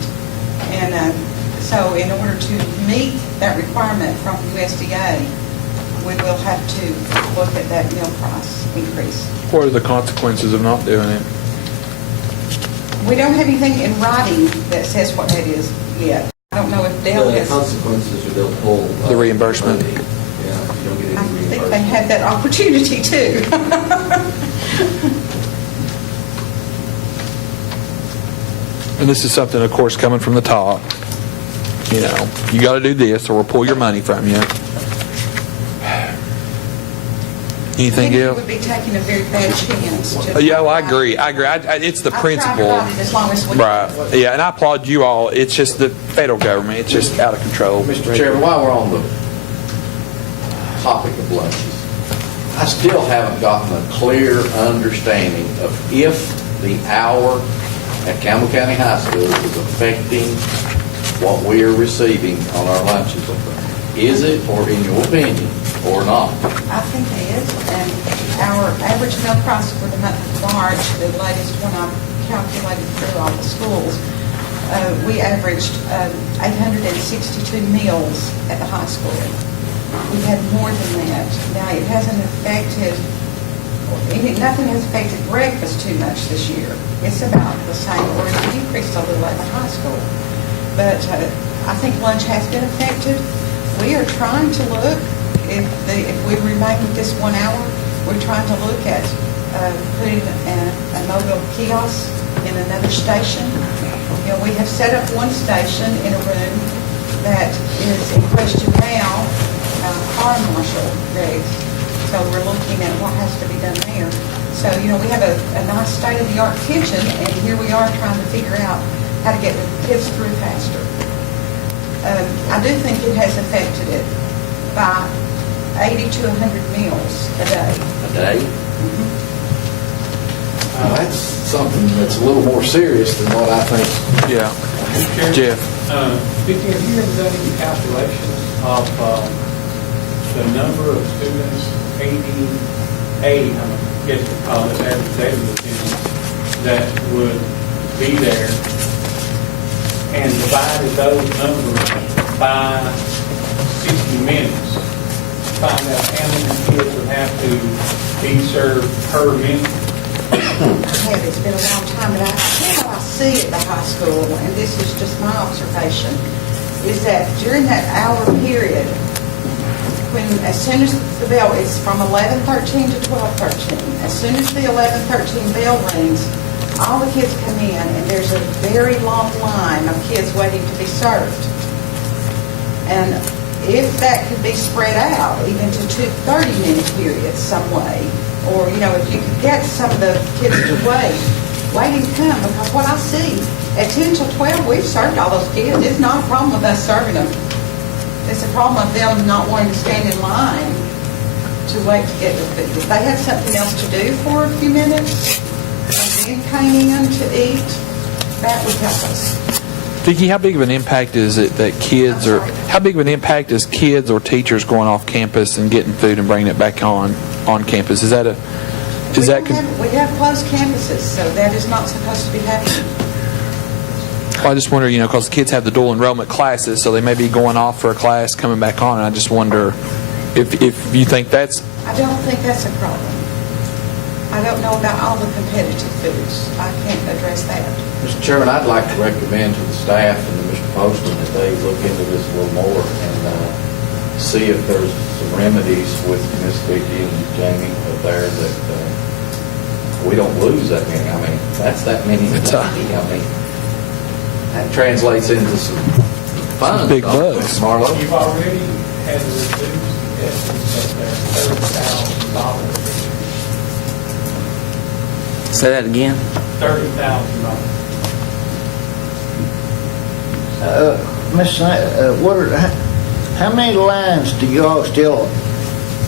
And so in order to meet that requirement from USDA, we will have to look at that meal price increase. What are the consequences of not doing it? We don't have anything in writing that says what that is yet. I don't know if Dale The has. consequences are they'll pull. The reimbursement. money. Yeah, if you don't get any I reimbursement. think they had that opportunity too. And this is something, of course, coming from the top. You know, you got to do this or we'll pull your money from you. Anything It else? would be taking a very bad chance. Yeah, well, I agree. It's the principle. I've tried to fight it as long as we Right. Yeah, and I applaud you all. It's just the federal government. It's just out of control. Mr. Chairman, while we're on the topic of lunches, I still haven't gotten a clear understanding of if the hour at Campbell County High School is affecting what we are receiving on our lunches. Is it, or in your opinion, or not? I think it is. And our average meal price for the month of March, the latest one I calculated through all the schools, we averaged 862 meals at the high school. We had more than that. Now, it hasn't affected, nothing has affected breakfast too much this year. It's about the same, or it's decreased a little at the high school. But I think lunch has been affected. We are trying to look, if we remain with this 1 hour, we're trying to look at putting a mobile kiosk in another station. You know, we have set up one station in a room that is in question now, car marshal rigs. So we're looking at what has to be done there. So, you know, we have a nice state-of-the-art kitchen, and here we are trying to figure out how to get the kids through faster. I do think it has affected it by 80 to 100 meals a day. A day? That's something that's a little more serious than what I think. Yeah. Mr. Chairman, Jeff. Vicki, have you ever done any calculations of the number of students, I guess we call it average daily attendance, that would be there, and divided those numbers by 60 minutes, find out how many kids would have to be served per minute? It's been a long time, but what I see at the high school, and this is just my observation, is that during that hour period, as soon as the bell, it's from 11:13 to 12:13, as soon as the 11:13 bell rings, all the kids come in, and there's a very long line of kids waiting to be served. And if that could be spread out, even to 2 30-minute periods some way, or, you know, if you could get some of the kids to waiting to come, because what I see, at 10 till 12, we've served all those kids. It's not a problem with us serving them. It's a problem of them not wanting to stand in line to wait to get their food. If they had something else to do for a few minutes, and then came in to eat, that would help us. Vicki, how big of an impact is it that kids are? How big of an impact is kids or teachers going off campus and getting food and bringing it back on campus? Is that a? Is that? We have closed campuses, so that is not supposed to be happening. Well, I just wonder, you know, because kids have the dual enrollment classes, so they may be going off for a class, coming back on, and I just wonder if you think that's. I don't think that's a problem. I don't know about all the competitive foods. I can't address that. Mr. Chairman, I'd like to recommend to the staff and to Mr. Poston that they look into this a little more and see if there's some remedies with Miss Vicki and Jamie up there that we don't lose that many. I mean, that's that many. I mean, that translates into some fun. Big bucks. Marlo? You've already had to reduce the estimates up there, $30,000. Say that again. $30,000. Miss, how many lines do y'all still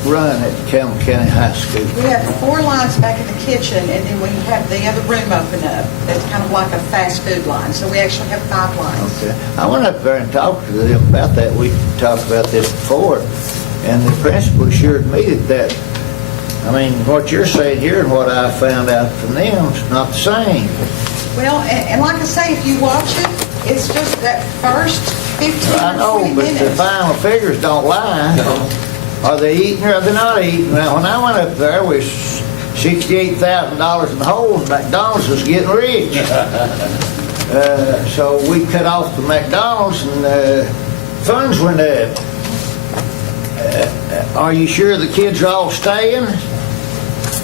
run at Campbell County High School? We have 4 lines back in the kitchen, and then we have the other room open up. That's kind of like a fast food line. So we actually have 5 lines. Okay. I went up there and talked to them about that. We talked about this before, and the principal assured me that, I mean, what you're saying here and what I found out from them is not the same. Well, and like I say, if you watch it, it's just that first 15 I know, or 20 but minutes. the final figures don't lie. Are they eating or are they not eating? Now, when I went up there, we was $68,000 in the hole, and McDonald's was getting rich. So we cut off the McDonald's, and funds went up. Are you sure the kids are all staying?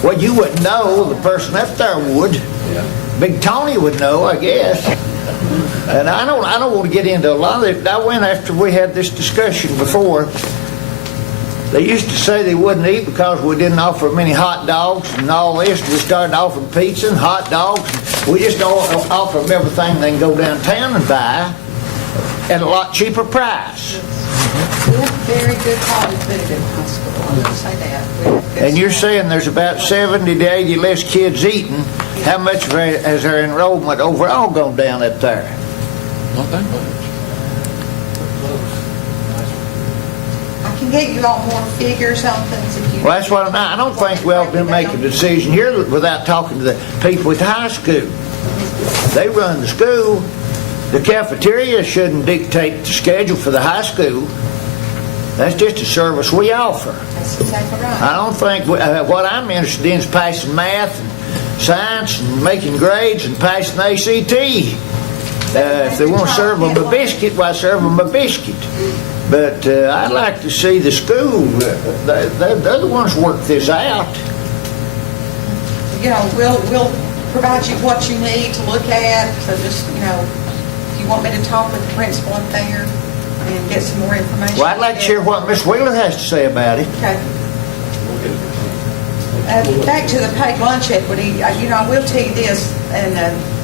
Well, you wouldn't know. The person up there would. Big Tony would know, I guess. And I don't want to get into a lot of it. I went after we had this discussion before. They used to say they wouldn't eat because we didn't offer them any hot dogs and all this. We started offering pizza and hot dogs. We just don't offer them everything they can go downtown and buy at a lot cheaper price. We have very good quality food at the high school. I will say that. We have good And you're stuff. saying there's about 70 to 80 less kids eating. How much has their enrollment overall gone down up there? Not that much. I can get you all more figures on things if you... Well, that's what I don't think we ought to make a decision here without talking to the people at the high school. They run the school. The cafeteria shouldn't dictate the schedule for the high school. That's just a service we offer. That's exactly right. I don't think, what I'm interested in is passing math and science and making grades and passing the ACT. If they want to serve them a biscuit, why serve them a biscuit? But I'd like to see the school, they're the ones who work this out. You know, we'll provide you what you need to look at. So just, you know, if you want me to talk with the principal up there and get some more information. Well, I'd like to hear what Miss Wheeler has to say about it. Okay. Back to the paid lunch equity, you know, I will tell you this, and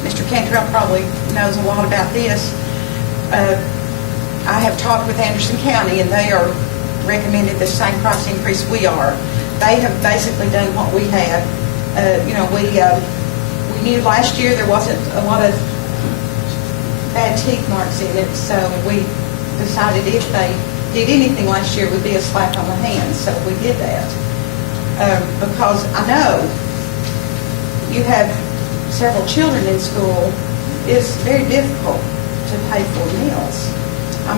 Mr. Cantrell probably knows a lot about this. I have talked with Anderson County, and they are recommended the same price increase we are. They have basically done what we have. You know, we knew last year there wasn't a lot of bad teeth marks in it, so we decided if they did anything last year, it would be a slap on the hand, so we did that. Because I know you have several children in school, it's very difficult to pay for meals. I'm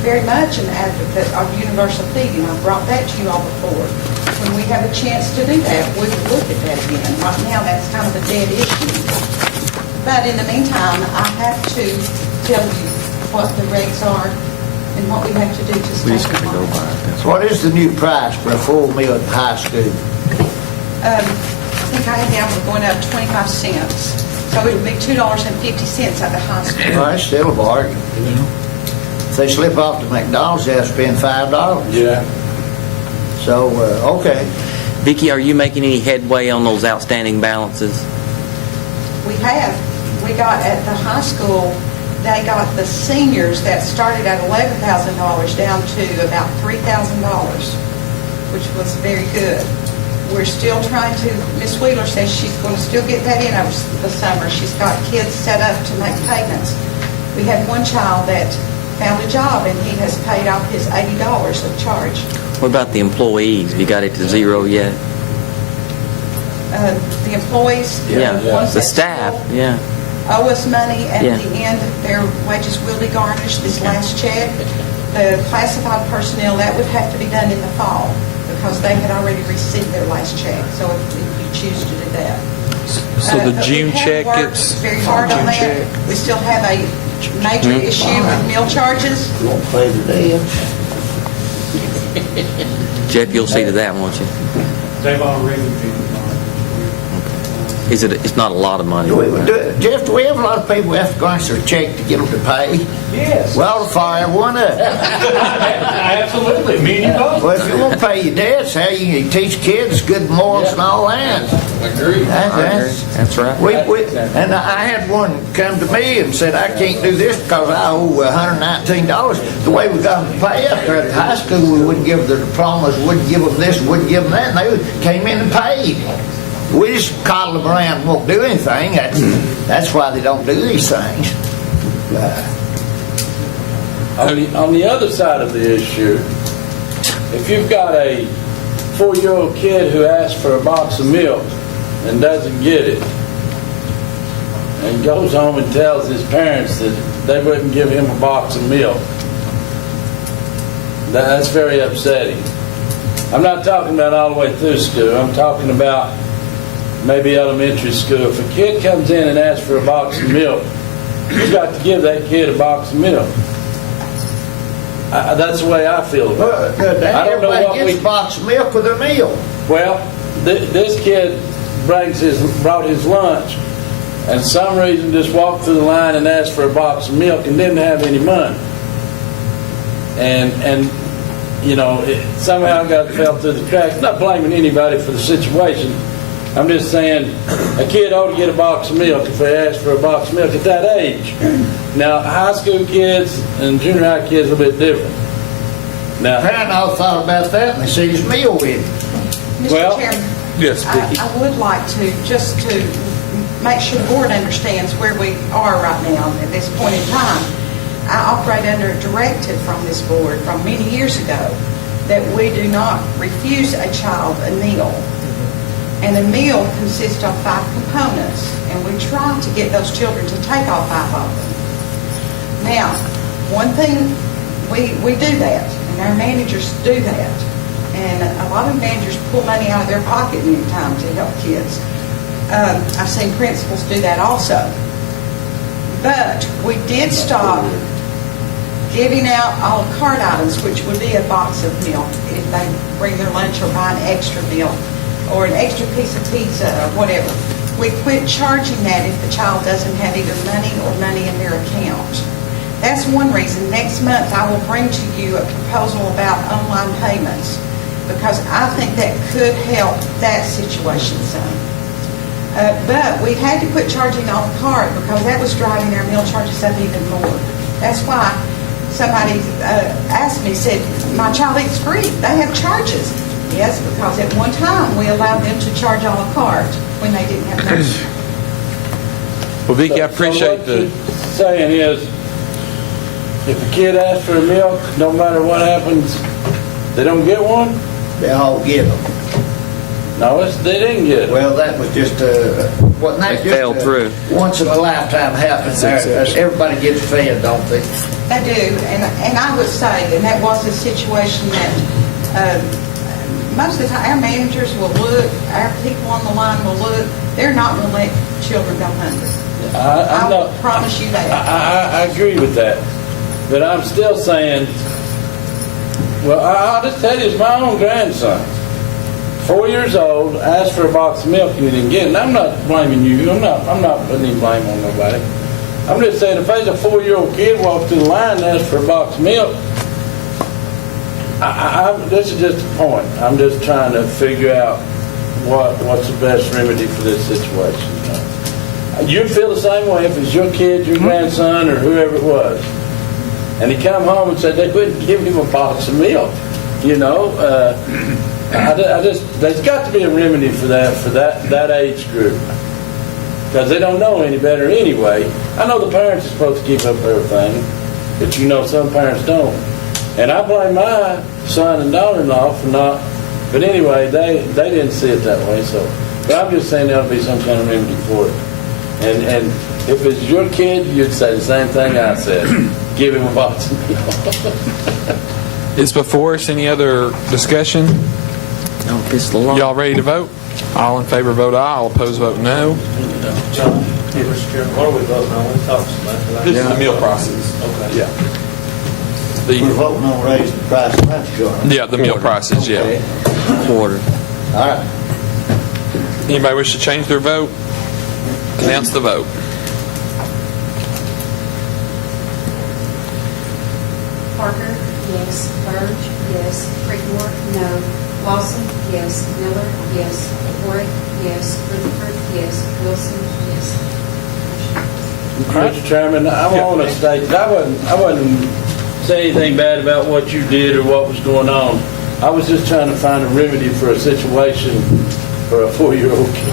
very much an advocate of universal feeding. I've brought that to you all before. When we have a chance to do that, we will look at that again. Right now, that's kind of a dead issue. But in the meantime, I have to tell you what the regs are and what we have to do to stay compliant. What is the new price for a full meal at the high school? I think I had down for going up 25 cents. So it would be $2.50 at the high school. Well, that's still a bargain. If they slip off to McDonald's, they have to spend $5. Yeah. So, okay. Vicki, are you making any headway on those outstanding balances? We have. We got at the high school, they got the seniors that started at $11,000 down to about $3,000, which was very good. We're still trying to, Miss Wheeler says she's going to still get that in over the summer. She's got kids set up to make payments. We had one child that found a job, and he has paid off his $80 of charge. What about the employees? Have you got it to zero yet? The employees, Yeah, ones the that staff, still yeah. owe us money at Yeah. the end, their wages will be garnished this last check. The classified personnel, that would have to be done in the fall because they had already received their last check, so if you choose to do that. So the But we June have check worked gets... very hard on June that. check. We still have a major issue with meal charges. Won't pay the debts. Jeff, you'll see to that, won't you? They've already been, It's not a lot of money. Jeff, do we have a lot of people who have to glance their check to get them to pay? Yes. Well, to fire one up. Absolutely, me and you both. Well, if you want to pay your debts, how you can teach kids good morals and all that. Agree. That's right. And I had one come to me and said, I can't do this because I owe $119. The way we got them to pay up there at the high school, we wouldn't give them their diplomas, wouldn't give them this, wouldn't give them that, and they came in and paid. We just coddle them around and won't do anything. That's why they don't do these things. On the other side of the issue, if you've got a 4-year-old kid who asks for a box of milk and doesn't get it, and goes home and tells his parents that they wouldn't give him a box of milk, that's very upsetting. I'm not talking about all the way through school. I'm talking about maybe elementary school. If a kid comes in and asks for a box of milk, you've got to give that kid a box of milk. That's the way I feel about it. I don't know what gets a box of milk with their meal. Well, this kid brought his lunch, and some reason just walked through the line and asked for a box of milk and didn't have any money. And you know, it somehow fell through the cracks. I'm not blaming anybody for the situation. I'm just saying a kid ought to get a box of milk if they ask for a box of milk at that age. Now, high school kids and junior high kids are a bit different. Now, Parent all thought about that and they see his meal with him. Well, Mr. Chairman, Yes, Vicki. I would like to, just to make sure the board understands where we are right now at this point in time. I operate under a directive from this board from many years ago that we do not refuse a child a meal. And a meal consists of 5 components, and we try to get those children to take all 5 of them. Now, one thing, we do that, and our managers do that. And a lot of managers pull money out of their pocket many times to help kids. I've seen principals do that also. But we did stop giving out a la carte items, which would be a box of milk if they bring their lunch or buy an extra milk or an extra piece of pizza or whatever. We quit charging that if the child doesn't have either money or money in their account. That's one reason. Next month I will bring to you a proposal about online payments because I think that could help that situation some. But we had to quit charging a la carte because that was driving our meal charges up even more. That's why somebody asked me, said, my child eats free. They have charges. Yes, because at one time we allowed them to charge a la carte when they didn't have money. Well, Vicki, I appreciate so what you're saying is, if a kid asks for a milk, no matter what happens, they don't get one? They all get them. No, they didn't get it. Well, that was just fell through. Once in a lifetime happen. Everybody gets fed, don't they? They do, and I would say, and that was a situation that most of the time our managers will look, our people on the line will look. They're not going to let children go hungry. I will promise you that. I agree with that. But I'm still saying, well, I'll just tell you, it's my own grandson. 4 years old, asked for a box of milk and he didn't get it. And I'm not blaming you. I'm not putting any blame on nobody. I'm just saying, if there's a 4-year-old kid walk through the line and ask for a box of milk, this is just a point. I'm just trying to figure out what's the best remedy for this situation. You'd feel the same way if it's your kid, your grandson, or whoever it was. And he come home and said they wouldn't give him a box of milk. You know, there's got to be a remedy for that age group. Because they don't know any better anyway. I know the parents are supposed to keep up everything, but you know some parents don't. And I blame my son and daughter-in-law for not. But anyway, they didn't see it that way. So, but I'm just saying there ought to be some kind of remedy for it. And if it's your kid, you'd say the same thing I said. Give him a box of milk. It's before us. Any other discussion? No, it's the law. Y'all ready to vote? All in favor vote aye. All opposed vote no. John, Mr. Chairman, what are we voting on? We talked about that. This is the meal prices. Okay. Yeah. We're voting on raising the price of lunch, John. Yeah, the meal prices, yeah. Quarter. All right. Anybody wish to change their vote? Announce the vote. Parker, yes. Burge, yes. Creekmore, no. Lawson, yes. Miller, yes. Warwick, yes. Rutherford, yes. Wilson, yes. Mr. Chairman, I want to state that I wasn't saying anything bad about what you did or what was going on. I was just trying to find a remedy for a situation for a 4-year-old kid.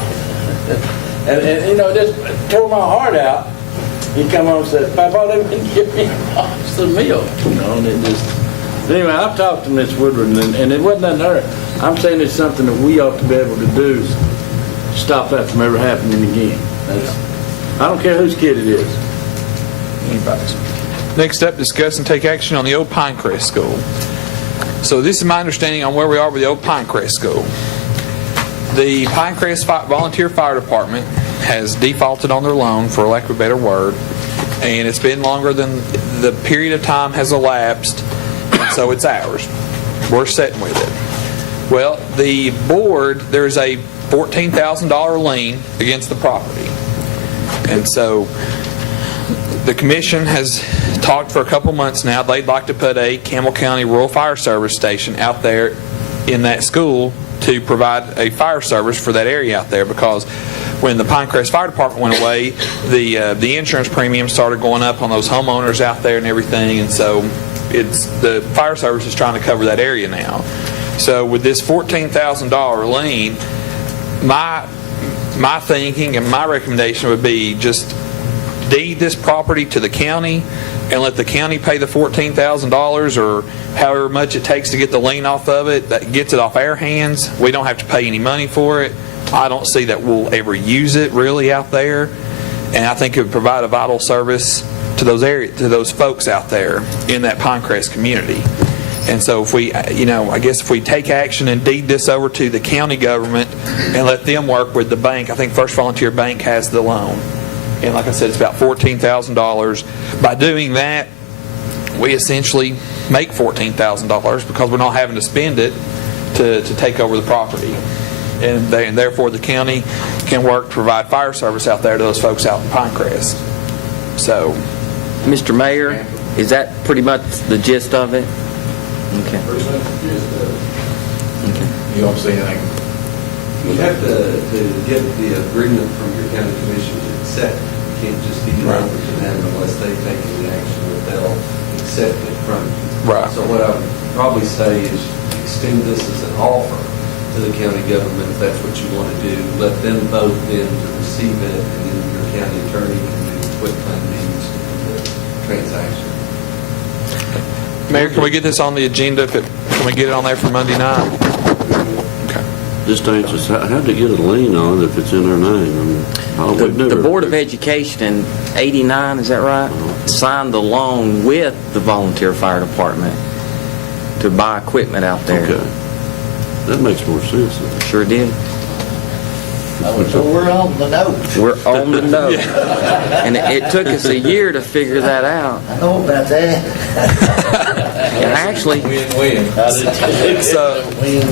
and you know, this tore my heart out. He come on and said, Papa, they didn't give me a box of milk. You know, and it just... Anyway, I've talked to Miss Woodward, and it wasn't nothing her. I'm saying it's something that we ought to be able to do to stop that from ever happening again. I don't care whose kid it is. Anybody's. Next up, discuss and take action on the old Pinecrest School. So this is my understanding on where we are with the old Pinecrest School. The Pinecrest Volunteer Fire Department has defaulted on their loan, for lack of a better word, and it's been longer than the period of time has elapsed, and so it's ours. We're sitting with it. Well, the board, there's a $14,000 lien against the property. And so the commission has talked for a couple months now. They'd like to put a Campbell County Rural Fire Service station out there in that school to provide a fire service for that area out there, because when the Pinecrest Fire Department went away, the insurance premiums started going up on those homeowners out there and everything, and so the fire service is trying to cover that area now. So with this $14,000 lien, my thinking and my recommendation would be just deed this property to the county and let the county pay the $14,000 or however much it takes to get the lien off of it. That gets it off our hands. We don't have to pay any money for it. I don't see that we'll ever use it really out there, and I think it would provide a vital service to those folks out there in that Pinecrest community. And so if we, I guess if we take action and deed this over to the county government and let them work with the bank, I think First Volunteer Bank has the loan. And like I said, it's about $14,000. By doing that, we essentially make $14,000 because we're not having to spend it to take over the property. And therefore the county can work to provide fire service out there to those folks out in Pinecrest. So, Mr. Mayor, is that pretty much the gist of it? Okay. You don't see anything? You have to get the agreement from your county commission to accept it. You can't just deed it over to them unless they take any action that they'll accept it from you. Right. So what I would probably say is extend this as an offer to the county government if that's what you want to do. Let them vote then to receive it, and then your county attorney can do quick claim deeds to do the transaction. Mayor, can we get this on the agenda? Can we get it on there for Monday night? Okay. Just answer, how'd they get a lien on it if it's in their name? The Board of Education in '89, is that right? Signed the loan with the Volunteer Fire Department to buy equipment out there. Okay. That makes more sense. Sure did. So we're on the note. We're on the note. And it took us a year to figure that out. I know about that. And actually,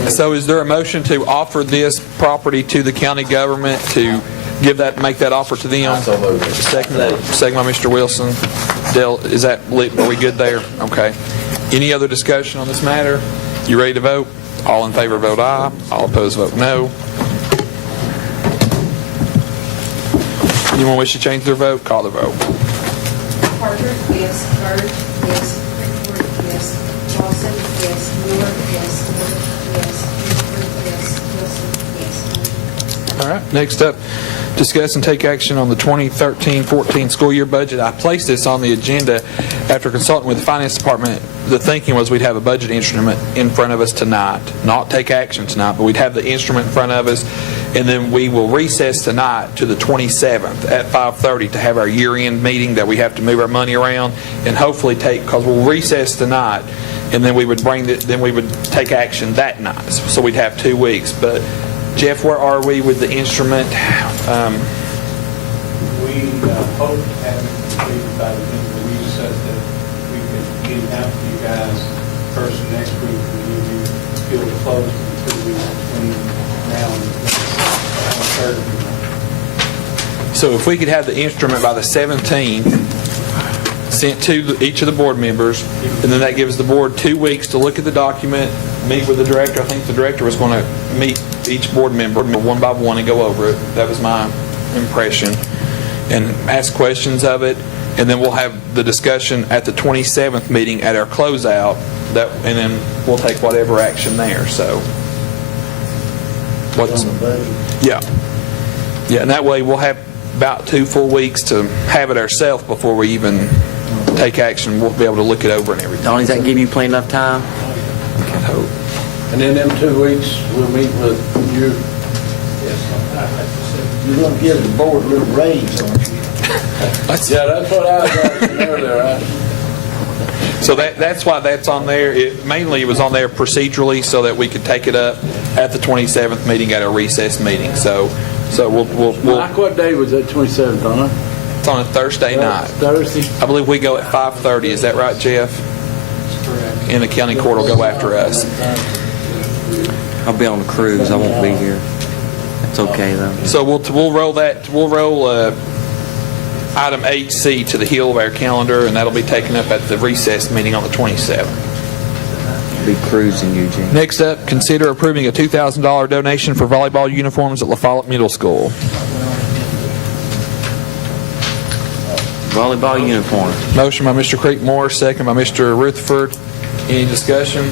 So is there a motion to offer this property to the county government to make that offer to them? Second by Mr. Wilson. Dale, are we good there? Okay. Any other discussion on this matter? You ready to vote? All in favor vote aye. All opposed vote no. Anyone wish to change their vote? Call the vote. Parker, yes. Burge, yes. Creekmore, yes. Lawson, yes. Miller, yes. Wood, yes. Rutherford, yes. Wilson, yes. All right. Next up, discuss and take action on the 2013-14 school year budget. I placed this on the agenda after consulting with the finance department. The thinking was we'd have a budget instrument in front of us tonight, not take action tonight, but we'd have the instrument in front of us, and then we will recess tonight to the 27th at 5:30 to have our year-end meeting that we have to move our money around and hopefully because we'll recess tonight, and then we would take action that night. So we'd have 2 weeks. But Jeff, where are we with the instrument? We hope to have it completed by the end of the week so that we can get it out to you guys first of next week. We usually feel closed in 2 weeks between now and the third. So if we could have the instrument by the 17th, sent to each of the board members, and then that gives the board 2 weeks to look at the document, meet with the director. I think the director was going to meet each board member one by one and go over it. That was my impression. And ask questions of it, and then we'll have the discussion at the 27th meeting at our closeout, and then we'll take whatever action there. So, yeah, and that way we'll have about 2 full weeks to have it ourselves before we even take action. We'll be able to look it over and everything. Tony, does that give you plenty enough time? I hope. And in them 2 weeks, we'll meet with you. You're going to give the board a little raise, aren't you? Yeah, that's what I was asking earlier. So that's why that's on there. It was on there procedurally so that we could take it up at the 27th meeting at a recess meeting. So we'll Mike, what day was that, 27th, on it? It's on a Thursday night. Thursday? I believe we go at 5:30. Is that right, Jeff? Correct. And the county court will go after us. I'll be on the cruise. I won't be here. It's okay, though. So we'll roll that. We'll roll item 8C to the heel of our calendar, and that'll be taken up at the recess meeting on the 27th. I'll be cruising, Eugene. Next up, consider approving a $2,000 donation for volleyball uniforms at La Follette Middle School. Volleyball uniform. Motion by Mr. Creekmore, second by Mr. Rutherford. Any discussion?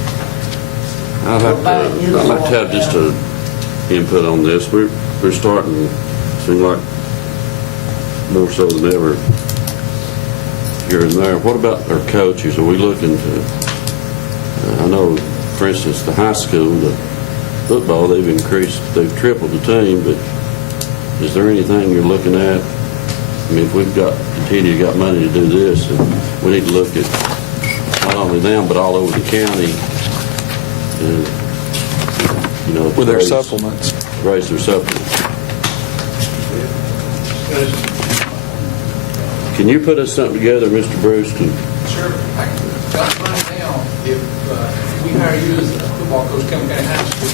I'd like to have just a input on this. We're starting, seem like more so than ever here and there. What about our coaches? Are we looking to, I know, for instance, the high school, the football, they've tripled the team, but is there anything you're looking at? I mean, if we've got money to do this, and we need to look at not only them, but all over the county, With their supplements. Raise their supplements. Can you put us something together, Mr. Bruce? Sure. Right now, if we hire you as a football coach, Campbell County High School,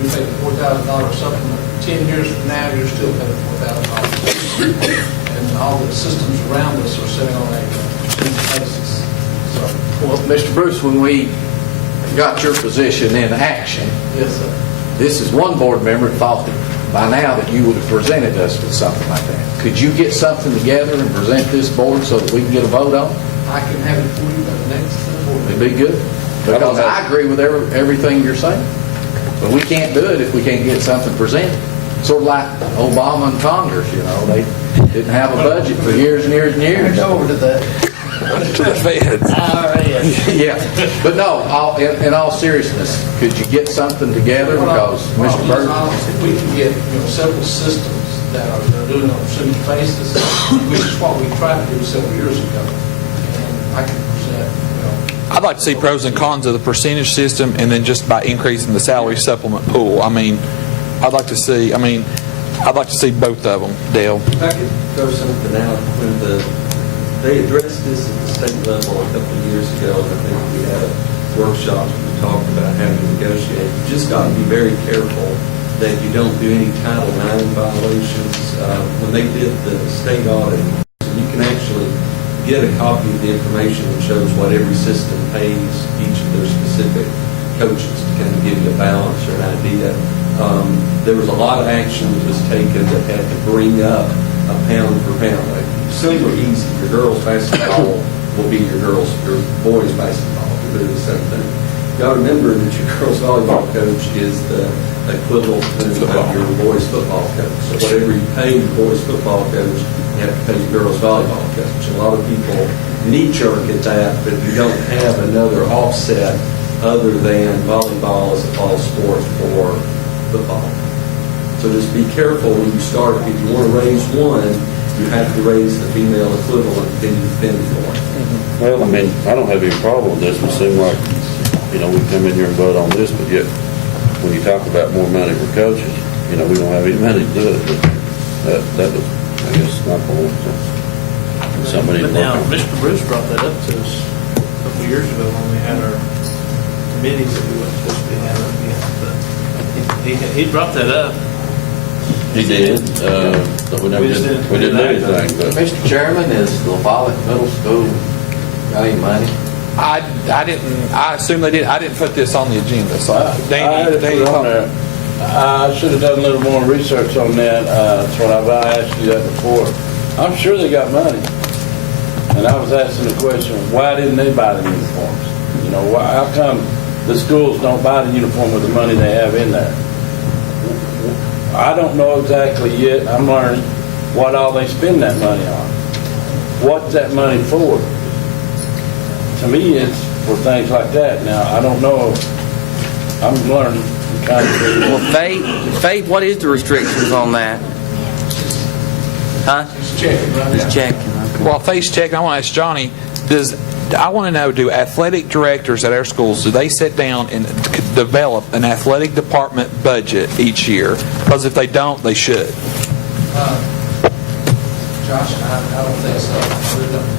we pay the $4,000 supplement. 10 years from now, you're still paying $4,000. And all the systems around us are sitting on a basis. So, Well, Mr. Bruce, when we got your position in action, yes, sir. this is one board member thought that by now that you would have presented us with something like that. Could you get something together and present this board so that we can get a vote on it? I can have it for you by the next board meeting. It'd be good. Because I agree with everything you're saying. But we can't do it if we can't get something presented. Sort of like Obama and Congress, they didn't have a budget for years and years and years. Over to the Yeah, but no, in all seriousness, could you get something together? Because Mr. Burton, If we can get several systems that are doing it on a percentage basis, which is what we tried to do several years ago, and I can present, I'd like to see pros and cons of the percentage system, and then just by increasing the salary supplement pool. I'd like to see both of them, Dale. If I could throw something out, when they addressed this at the state level a couple of years ago, and I think we had a workshop and we talked about how to negotiate. You just got to be very careful that you don't do any Title IX violations. When they did the state audit, you can actually get a copy of the information that shows what every system pays each of their specific coaches to kind of give you a balance or an idea. There was a lot of action that was taken that had to bring up a pound for pound. Like, super easy. Your girls' basketball will be your boys' basketball. They're the same thing. You got to remember that your girls' volleyball coach is the equivalent of your boys' football coach. So whatever you pay your boys' football coach, you have to pay your girls' volleyball coach. And a lot of people knee-jerk at that, but you don't have another offset other than volleyball as a fall sport for football. So just be careful when you start. If you want to raise one, you have to raise the female equivalent, then you defend for it. Well, I don't have any problem with this. It seems like, we come in here and vote on this, but yet when you talk about more money for coaches, we don't have any money to do it. But that was, I guess, my point. Somebody. But now, Mr. Bruce brought that up to us a couple of years ago when we had our committees that we weren't supposed to be having. But he brought that up He did, but we didn't do anything. But Mr. Chairman, is the Follett Middle School got any money? I didn't, I assume they did. I didn't put this on the agenda, so I had to Danny, put it on there. I should have done a little more research on that. That's what I asked you that before. I'm sure they got money. And I was asking the question, why didn't they buy the uniforms? You know, how come the schools don't buy the uniform with the money they have in there? I don't know exactly yet. I'm learning what all they spend that money on. What's that money for? To me, it's for things like that. Now, I don't know. I'm learning. Well, Faith, what is the restrictions on that? Huh? Just checking, right? Just checking. Okay. Well, face check, I want to ask Johnny, I want to know, do athletic directors at our schools, do they sit down and develop an athletic department budget each year? Because if they don't, they should. Josh, I don't think so.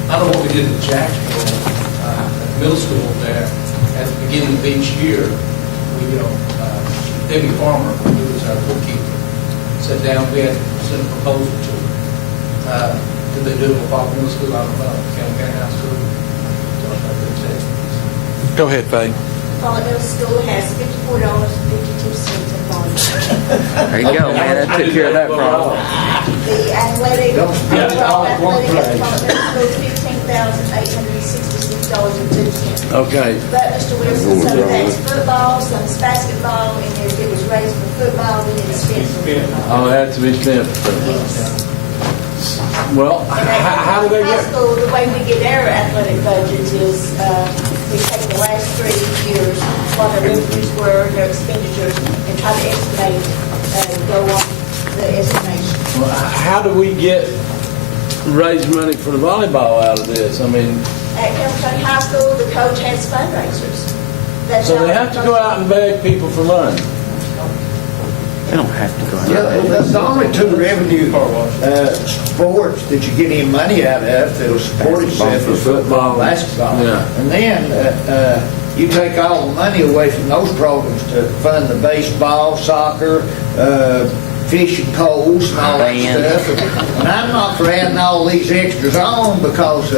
I know what we did at Jacksonville, middle school there, at the beginning of each year, we, Debbie Farmer, who was our bookkeeper, sat down, we had to send a proposal to her. Did they do it at Follett Middle School? I don't know. Campbell County High School? Don't know if they said. Go ahead, Faye. Follett Middle School has $54.52 in bonds. There you go, man. That took care of that problem. The athletic, overall athletic at Follett Middle School is $15,866.02. Okay. But Mr. Wilson, some of that's football, some is basketball, and if it was raised for football, we didn't spend for football. Oh, it had to be spent for football. Yes. Well, how do they High get? school, the way we get our athletic budgets is, we take the last 3 years, what their revenues were, their expenditures, and try to estimate, go on the estimation. Well, how do we raise money for the volleyball out of this? I mean, At Campbell County High School, the coach has fundraisers. That's so not- they have to go out and beg people for money. They don't have to go out. Yeah, that's the only two revenue sports that you get any money out of that'll support itself is football and basketball. Yeah. And then you take all the money away from those programs to fund the baseball, soccer, fishing poles, and all that Band. stuff. And I'm not for adding all these extras on because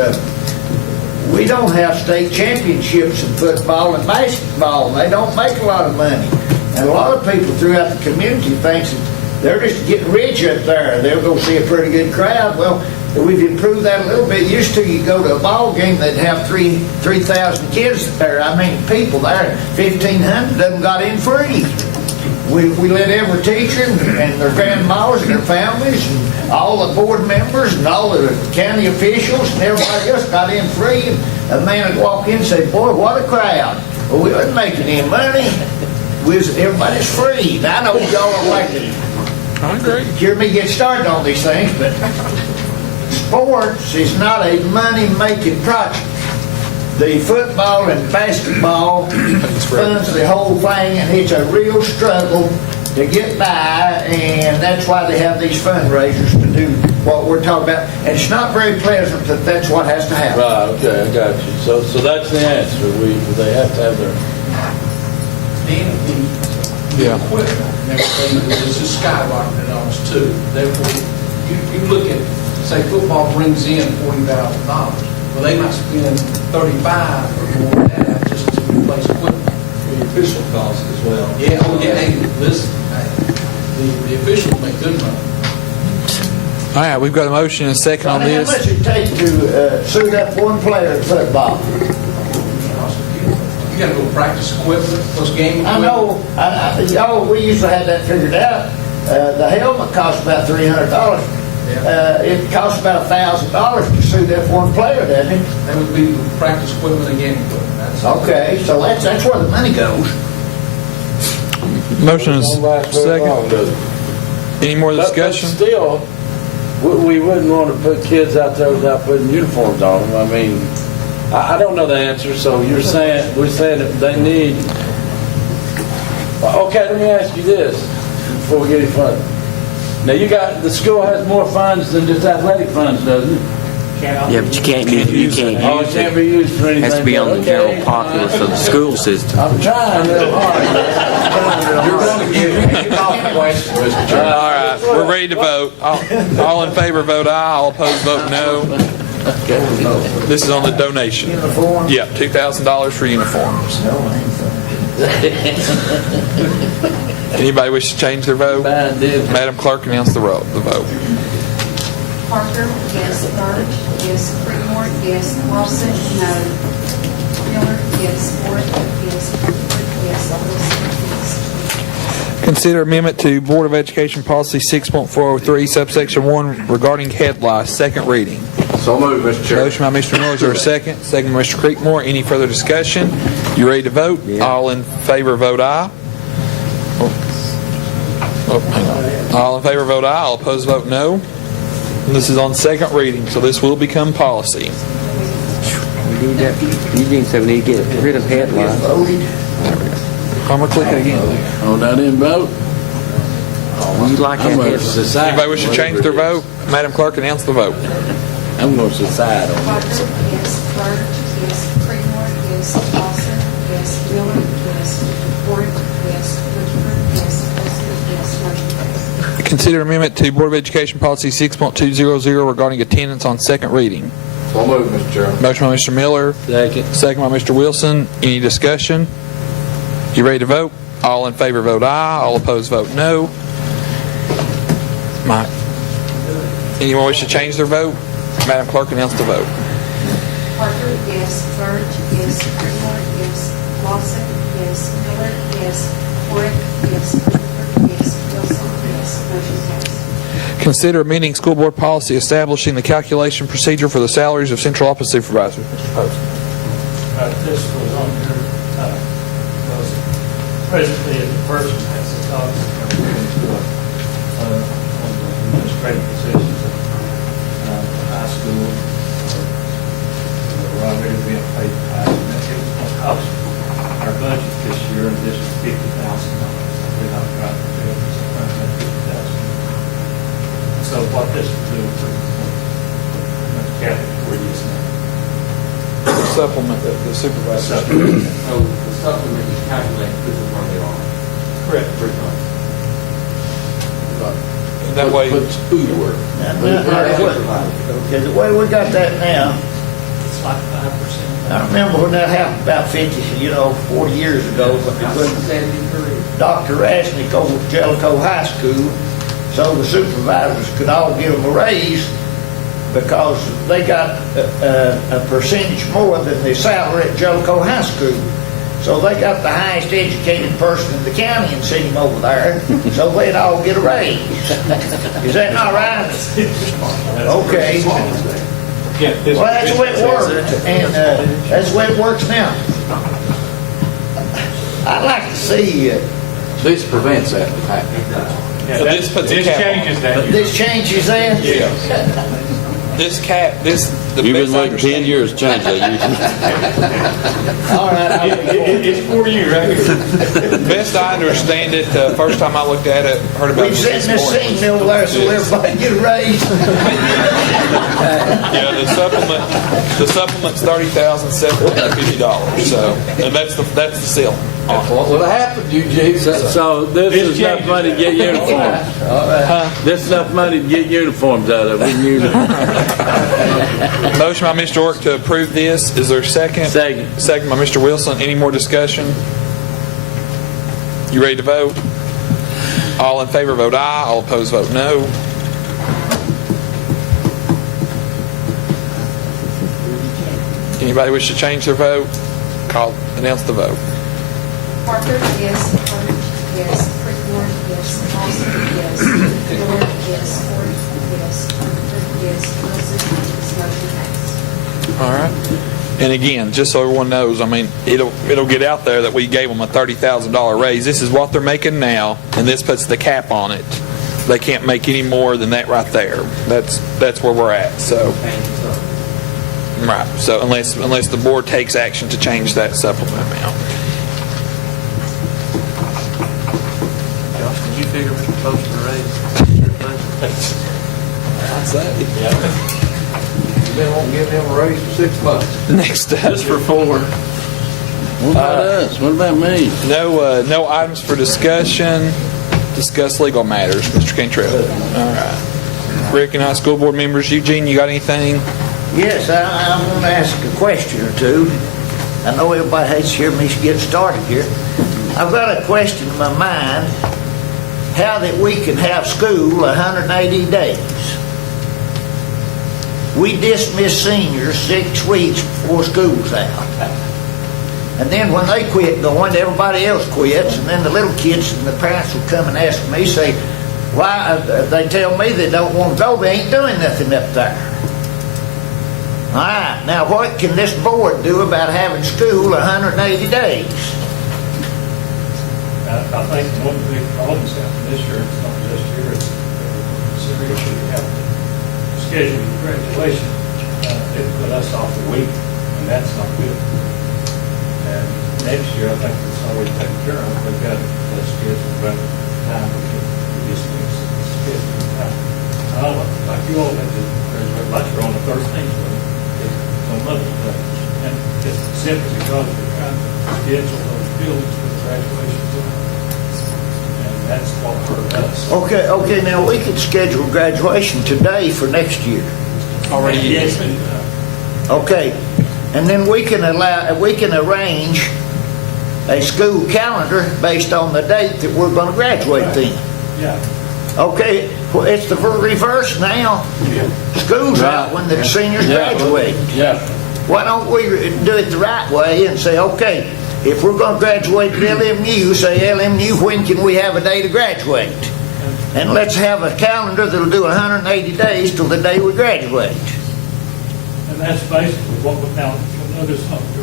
we don't have state championships in football and basketball, and they don't make a lot of money. And a lot of people throughout the community thinks that they're just getting rich up there. They'll go see a pretty good crowd. Well, we've improved that a little bit. Used to, you go to a ball game, they'd have 3,000 kids there. I mean, people there. 1,500 of them got in free. We let every teacher and their grandmas and their families and all the board members and all the county officials and everybody else got in free. And a man would walk in and say, "Boy, what a crowd." Well, we wasn't making any money. Everybody's free. Now, I know y'all are like to I agree. hear me get started on these things, but sports is not a money-making project. The football and basketball funds the whole thing, and it's a real struggle to get by, and that's why they have these fundraisers to do what we're talking about. And it's not very pleasant that that's what has to happen. Right, okay, I got you. So that's the answer. They have to have their... The equipment and everything is just skyrocketed on us too. Therefore, you look at, say, football brings in $40,000. Well, they might spend $35 or more than that just to replace equipment. The official cost as well. Yeah, hey, listen, the officials make good money. All right, we've got a motion and a second on How this. much it take to suit up one player in football? You got to go practice equipment plus game I equipment. know. We used to have that figured out. The helmet costs about $300. It costs about $1,000 to suit up one player, doesn't it? That would be practice equipment and game equipment. Okay, so that's where the money goes. Motion is Don't last very long, second. does it? Any more discussion? But still, we wouldn't want to put kids out there without putting uniforms on them. I mean, I don't know the answer, so we're saying that they need... Okay, let me ask you this before we get any further. Now, the school has more funds than just athletic funds, doesn't it? Yeah, but you can't use it. Oh, it can't be used for anything. Has to be on the Okay. general populace of the school system. I'm trying real hard. You're going to give me off question, Mr. Chairman. All right. We're ready to vote. All in favor, vote aye. All opposed, vote no. This is on the donation. Uniform? Yeah, $2,000 for uniforms. Anybody wish to change their vote? Madam Clerk, announce the vote. Parker, yes. Bird, yes. Creekmore, yes. Lawson, no. Miller, yes. Ford, yes. Clifford, yes. Wilson, yes. Consider amendment to Board of Education Policy 6.403, subsection 1, regarding head lice, second reading. So moved, Mr. Chair. Motion by Mr. Miller, is there a second? Second by Mr. Creekmore. Any further discussion? You ready to vote? Yeah. All in favor, vote aye. Hang on. All in favor, vote aye. All opposed, vote no. And this is on second reading, so this will become policy. We need that. You need to get rid of headlines. I'm going to click it again. Oh, I didn't vote? You like that headline? Anybody wish to change their vote? Madam Clerk, announce the vote. I'm going to decide on Parker, this. yes. Bird, yes. Creekmore, yes. Lawson, yes. Miller, yes. Ford, yes. Clifford, yes. Wilson, yes. Motion carries. Consider amendment to Board of Education Policy 6.200 regarding attendance on second reading. So moved, Mr. Chair. Motion by Mr. Miller. Second by Mr. Wilson. Any discussion? You ready to vote? All in favor, vote aye. All opposed, vote no. Mike. Anyone wish to change their vote? Madam Clerk, announce the vote. Parker, yes. Bird, yes. Creekmore, yes. Lawson, yes. Miller, yes. Ford, yes. Clifford, yes. Wilson, yes. Motion carries. Consider amending school board policy establishing the calculation procedure for the salaries of central office supervisors. Mr. Post. This was on here, because presently if the person has the cost of coming into on the administrative positions at the high school, or already being paid high, and that it was going to cost our budget this year an additional $50,000. We're not trying to do it, so $50,000. So what this will do for Kathy, where he is now. Supplement the supervisor. So the supplement is calculated this is where they are. Correct. And that way, Puts who to work. Okay, the way we got that now, It's like 5%. I remember when that happened about 40 years ago, when Dr. Rasnick over at Jellicoe High School, so the supervisors could all give them a raise because they got a percentage more than the salary at Jellicoe High School. So they got the highest educated person in the county and sent him over there, so they'd all get a raise. Is that not right? Okay. Well, that's the way it worked, and that's the way it works now. I'd like to see This prevents that from happening. so this puts a cap on it. this changes that. This cap, the You've best been I waiting 10 understand. years to change that. All right, It's for you, right here. Best I understand it, first time I looked at it, heard about it we've was sent this morning. scene over there so everybody get a raise. Yeah, the supplement's $30,750. So, and that's the ceiling. What would have happened, Eugene? So this is enough money to get uniforms. This is enough money to get uniforms out of it. Motion by Mr. Ork to approve this. Is there a second? Second. Second by Mr. Wilson. Any more discussion? You ready to vote? All in favor, vote aye. All opposed, vote no. Anybody wish to change their vote? Announce the vote. Parker, yes. Bird, yes. Creekmore, yes. Lawson, yes. Miller, yes. Ford, yes. Clifford, yes. Wilson, yes. Motion carries. All right. And again, just so everyone knows, I mean, it'll get out there that we gave them a $30,000 raise. This is what they're making now, and this puts the cap on it. They can't make any more than that right there. That's where we're at. So, right. So unless the board takes action to change that supplement amount. Josh, did you figure Mr. Post a raise? What's that? They won't give him a raise for 6 months. Next up. Just for 4. What about us? What about me? No items for discussion. discuss legal matters. Mr. Cantrell. All right. Rick and I, school board members. Eugene, you got anything? Yes, I want to ask a question or two. I know everybody hates to hear me get started here. I've got a question in my mind, how that we can have school 180 days. We dismiss seniors 6 weeks before school's out. And then when they quit going, everybody else quits, and then the little kids and the parents will come and ask me, say, why, they tell me they don't want to go, they ain't doing nothing up there. All right, now what can this board do about having school 180 days? I think one of the big problems happened this year, it's not just here, it's serious, you have to schedule your graduation. It put us off a week, and that's not good. And next year, I think it's always taken care of. We've got less schedule, but time we just need to schedule time. I don't know, like you all had to graduate last year on the 13th, but it's on Mother's Day. And it's simply because we're trying to schedule those buildings for the graduation time. And that's what hurt us. Okay, now we could schedule graduation today for next year. Already yes. Okay, and then we can arrange a school calendar based on the date that we're going to graduate then. Yeah. Okay, well, it's the reverse now. School's out when the seniors graduate. Yeah. Why don't we do it the right way and say, okay, if we're going to graduate at LMU, say LMU, when can we have a day to graduate? And let's have a calendar that'll do 180 days till the day we graduate. And that's basically what we now notice something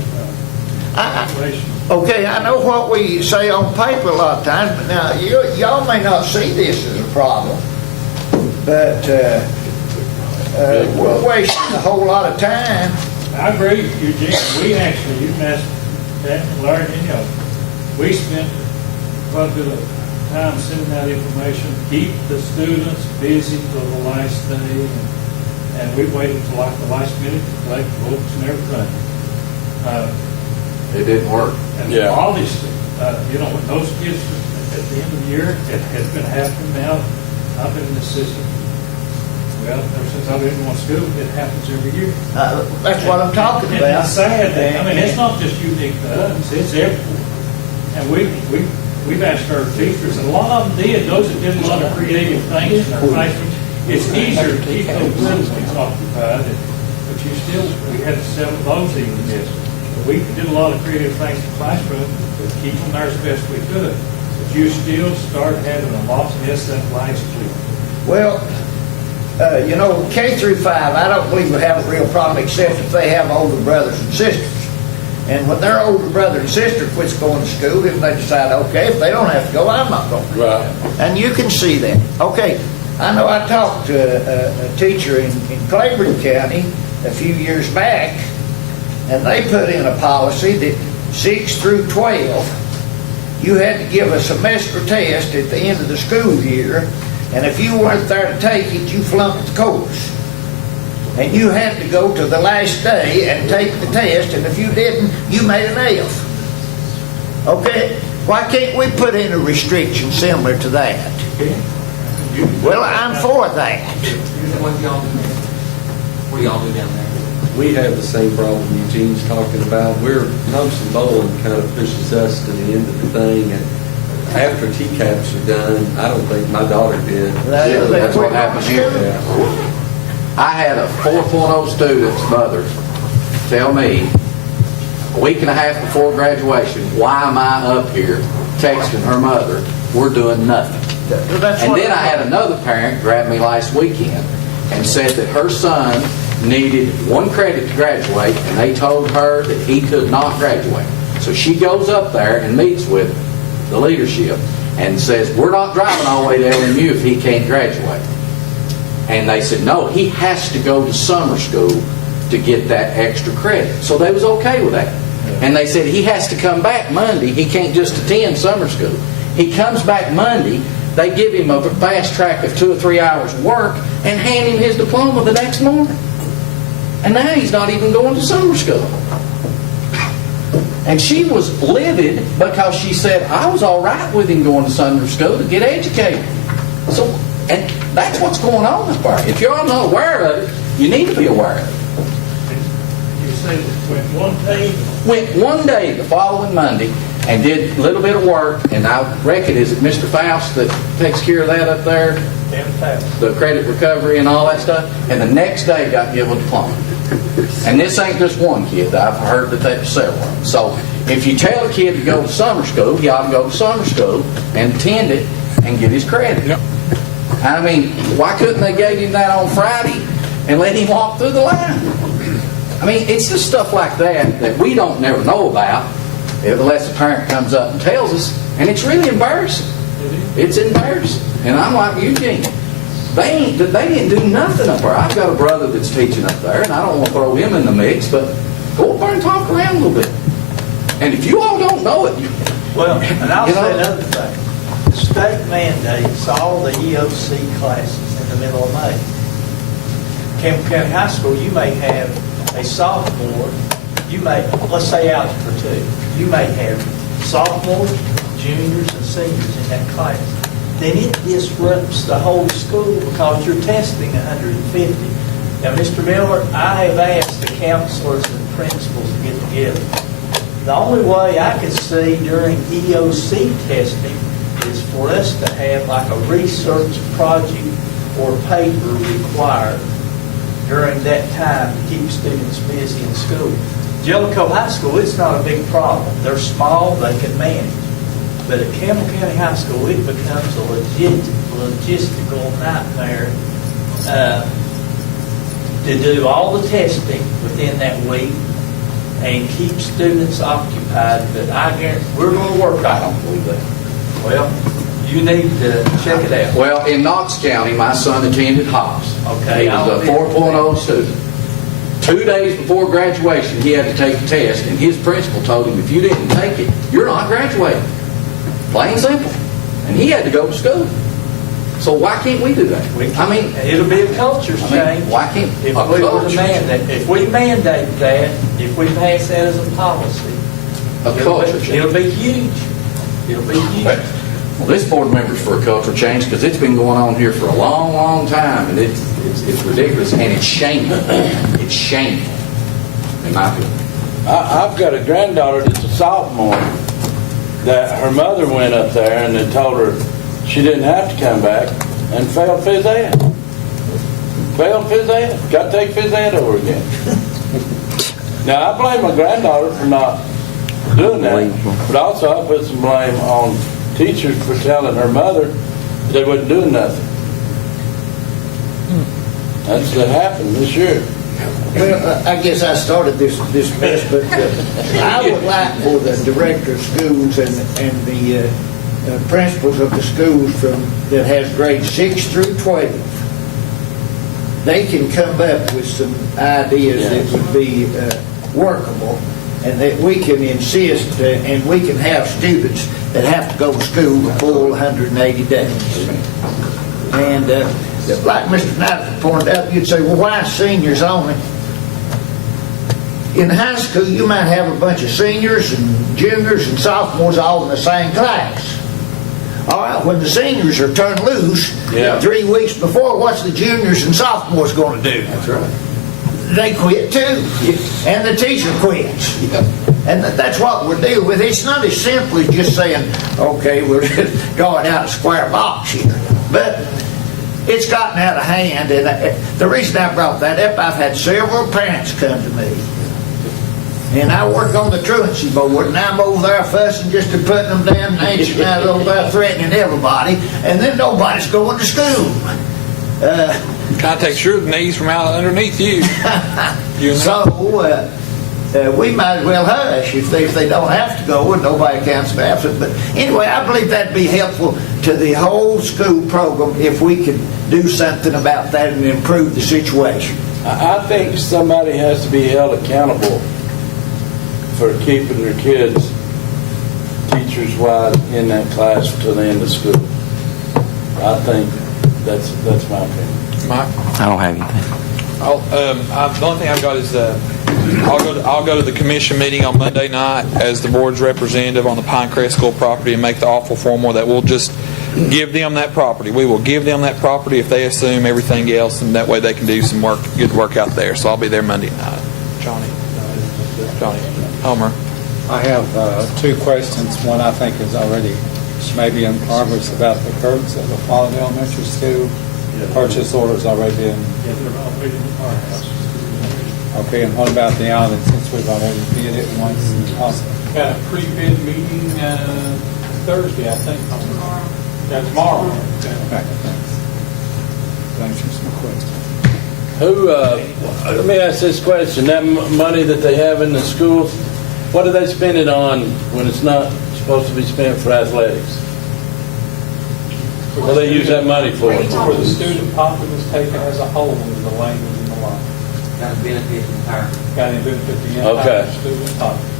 about graduation. Okay, I know what we say on paper a lot of times, but now y'all may not see this as a problem, but we're wasting a whole lot of time. I agree, Eugene. We actually, you can ask that and Larry and any of them. We spent quite a bit of time sending out information, keep the students busy till the last day, and we waited till like the last minute to collect books and everything. It didn't work. And obviously, when those kids at the end of the year, it has been happening now. I've been in this system. Well, ever since I've been in one school, it happens every year. That's what I'm talking And about. it's sad that, it's not just unique to us, it's everywhere. And we've asked our teachers, and a lot of them did, those that did a lot of creative things in their classroom. It's easier to keep those little ones occupied, but we had 7 of those even this. We did a lot of creative things in the classroom, but keep them there as best we could. But you still start having a lot less that last week. Well, K through 5, I don't believe we have a real problem except if they have older brothers and sisters. And when their older brother and sister quits going to school, then they decide, okay, if they don't have to go, I'm not going to. Right. And you can see that. Okay, I know I talked to a teacher in Claiborne County a few years back, and they put in a policy that 6 through 12, you had to give a semester test at the end of the school year, and if you weren't there to take it, you flunked the course. And you had to go to the last day and take the test, and if you didn't, you made an F. Okay? Why can't we put in a restriction similar to that? Well, I'm for that. What do y'all do down there? We have the same problem Eugene's talking about. Post and bowling kind of pushes us to the end of the thing, and after TCAPs are done, I don't think my daughter did. That's what happened here. I had a 4.0 student's mother tell me a week and a half before graduation, why am I up here texting her mother, we're doing nothing. And then I had another parent grab me last weekend and said that her son needed 1 credit to graduate, and they told her that he could not graduate. So she goes up there and meets with the leadership and says, we're not driving all the way to LMU if he can't graduate. And they said, no, he has to go to summer school to get that extra credit. So they was okay with that. And they said he has to come back Monday. He can't just attend summer school. He comes back Monday. They give him a fast track of 2 or 3 hours work and hand him his diploma the next morning. And now he's not even going to summer school. And she was livid because she said, I was all right with him going to Sunday school to get educated. So, and that's what's going on up there. If you're not aware of it, you need to be aware of it. You say it went one day? Went one day the following Monday and did a little bit of work, and I reckon, is it Mr. Faust that takes care of that up there? The credit recovery and all that stuff? And the next day got given a diploma. And this ain't just one kid. I've heard that there's several. So if you tell a kid to go to summer school, he ought to go to summer school and attend it and get his credit. Yep. I mean, why couldn't they give him that on Friday and let him walk through the line? I mean, it's just stuff like that we don't never know about unless a parent comes up and tells us, and it's really embarrassing. It's embarrassing. And I'm like Eugene. They didn't do nothing up there. I've got a brother that's teaching up there, and I don't want to throw him in the mix, but go up there and talk around a little bit. And if you all don't know it, Well, and I'll say another thing. The state mandates all the EOC classes in the middle of May. Campbell County High School, you may have a sophomore, let's say Algebra 2, you may have sophomores, juniors, and seniors in that class. Then it disrupts the whole school because you're testing 150. Now, Mr. Miller, I have asked the counselors and principals to get together. The only way I can see during EOC testing is for us to have like a research project or paper required during that time to keep students busy in school. Jellicoe High School, it's not a big problem. They're small, they can manage. But at Campbell County High School, it becomes a logistical nightmare to do all the testing within that week and keep students occupied. But I guarantee we're going to work on it. Well, you need to check it out. Well, in Knox County, my son attended Hobbs. Okay. He was a 4.0 student. 2 days before graduation, he had to take a test, and his principal told him, if you didn't take it, you're not graduating. Plain and simple. And he had to go to school. So why can't we do that? I mean, it'll be a culture change. Why can't if we mandate that, if we pass that as a policy, it'll be huge. It'll be huge. Well, this board member's for a cultural change because it's been going on here for a long, long time, and it's ridiculous, and it's shameful. It's shameful, in my opinion. I've got a granddaughter that's a sophomore that her mother went up there and they told her she didn't have to come back and failed phys ed. Failed phys ed. Got to take phys ed over again. Now, I blame my granddaughter for not doing that, but also I put some blame on teachers for telling her mother they wasn't doing nothing. That's what happened this year. Well, I guess I started this mess, but I would like for the director of schools and the principals of the schools that has grades 6 through 12, they can come up with some ideas that would be workable, and that we can insist and we can have students that have to go to school the full 180 days. And like Mr. Knight pointed out, you'd say, well, why seniors only? In high school, you might have a bunch of seniors and juniors and sophomores all in the same class. All right, when the seniors are turned loose 3 weeks before, what's the juniors and sophomores going to do? That's right. They quit too, and the teacher quits. And that's what we're dealing with. It's not as simple as just saying, okay, we're just going out a square box here. But it's gotten out of hand, and the reason I brought that up, I've had several parents come to me. And I work on the truancy board, and I'm over there fussing just to putting them down, and H and I over there threatening everybody, and then nobody's going to school. Kind of takes your knees from out underneath you. So we might as well hush if they don't have to go and nobody counts them absent. But anyway, I believe that'd be helpful to the whole school program if we could do something about that and improve the situation. I think somebody has to be held accountable for keeping their kids teachers-wise in that class till the end of school. I think that's my opinion. Mike? I don't have anything. The only thing I've got is I'll go to the commission meeting on Monday night as the board's representative on the Pinecrest School property and make the awful formal that we'll just give them that property. We will give them that property if they assume everything else, and that way they can do some work, good work out there. So I'll be there Monday night. Johnny, Homer. I have two questions. One I think is already maybe in progress about the curbs at the Follet Elementary School. The purchase order's already been. Yeah, they're already in the firehouse. Okay, and what about the island, since we've already bid it once? Got a pre-bid meeting Thursday, I think. Tomorrow. Yeah, tomorrow. Okay, thanks. That answers my question. Let me ask this question. That money that they have in the schools, what do they spend it on when it's not supposed to be spent for athletics? What do they use that money for? For the student populace taken as a whole is the language in the law. Got to benefit the entire. Got to benefit the entire Okay. student populace.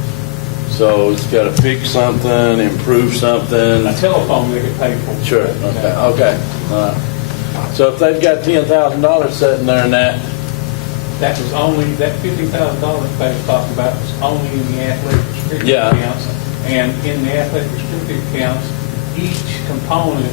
So it's got to fix something, improve something. A telephone they get paid for. Sure. Okay. Okay. All right. So if they've got $10,000 sitting there in that, That was only, that $50,000 they was talking about was only in the athletic restricted Yeah. accounts. And in the athletic restricted accounts, each component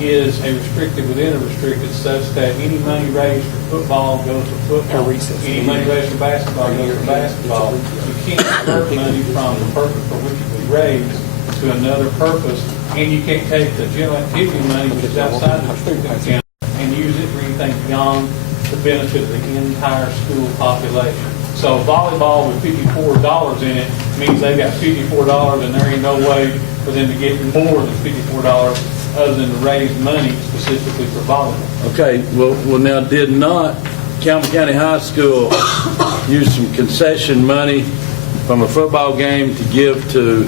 is a restricted within a restricted, such that any money raised for football goes to football. Any money raised for basketball goes to basketball. You can't divert money from the purpose for which it was raised to another purpose, and you can't take the general activity money, which is outside the restricted account, and use it for anything beyond the benefit of the entire school population. So volleyball with $54 in it means they got $54, and there ain't no way for them to get more than $54 other than to raise money specifically for volleyball. okay, well now did not Campbell County High School use some concession money from a football game to give to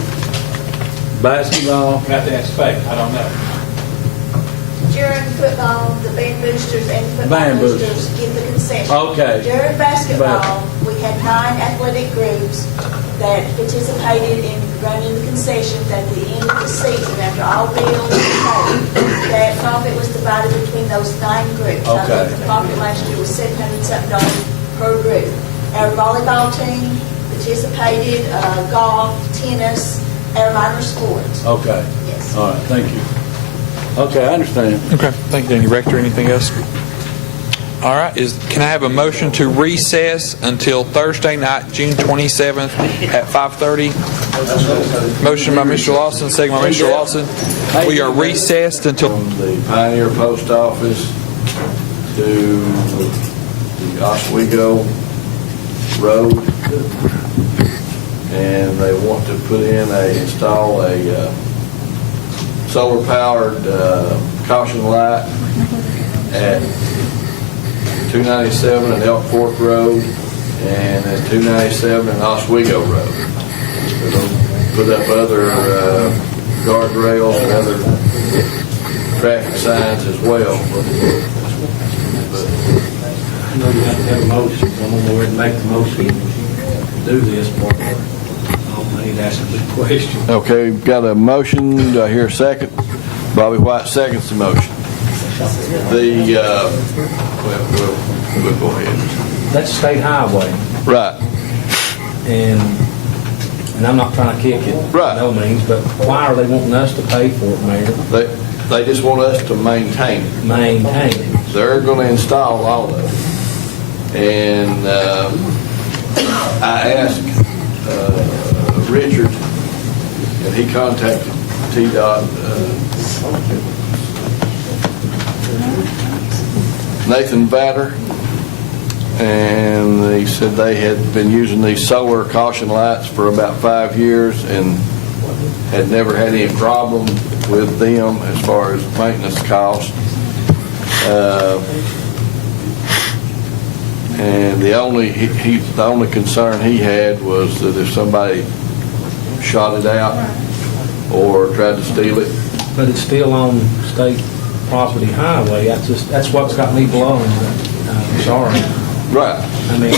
basketball? Got to ask Faith, I don't know. During football, the band boosters and football Band boosters boosters. give the concession. Okay. During basketball, we had 9 athletic groups that participated in running the concessions at the end of the season after all bills were paid. That profit was divided between those 9 groups. I Okay. think the profit last year was $700-something per group. Our volleyball team participated, golf, tennis, our minor sports. Okay. Yes. All right, thank you. Okay, I understand. Okay, thank you, Danny. Rector, anything else? All right, can I have a motion to recess until Thursday night, June 27th at 5:30? Motion by Mr. Lawson, second by Mr. Lawson. We are recessed until... From the Pioneer Post Office to the Oswego Road, and they want to install a solar-powered caution light at 297 and Elk Fork Road and at 297 and Oswego Road. They'll put up other guardrails and other traffic signs as well. I know you have to have a motion. I'm going to go ahead and make the motion to do this. I need to ask a good question. Okay, we've got a motion. Do I hear a second? Bobby White seconds the motion. We'll go ahead. That's a state highway, Right. and I'm not trying to kick it, Right. by no means, but why are they wanting us to pay for it, Mayor? They just want us to maintain it. Maintain it. They're going to install all of it. And I asked Richard, and he contacted TDOT, Nathan Vatter, and they said they had been using these solar caution lights for about 5 years and had never had any problem with them as far as maintenance costs. And the only concern he had was that if somebody shot it out or tried to steal it. But it's still on state property highway. That's what's got me blown. I'm sorry. Right. I mean,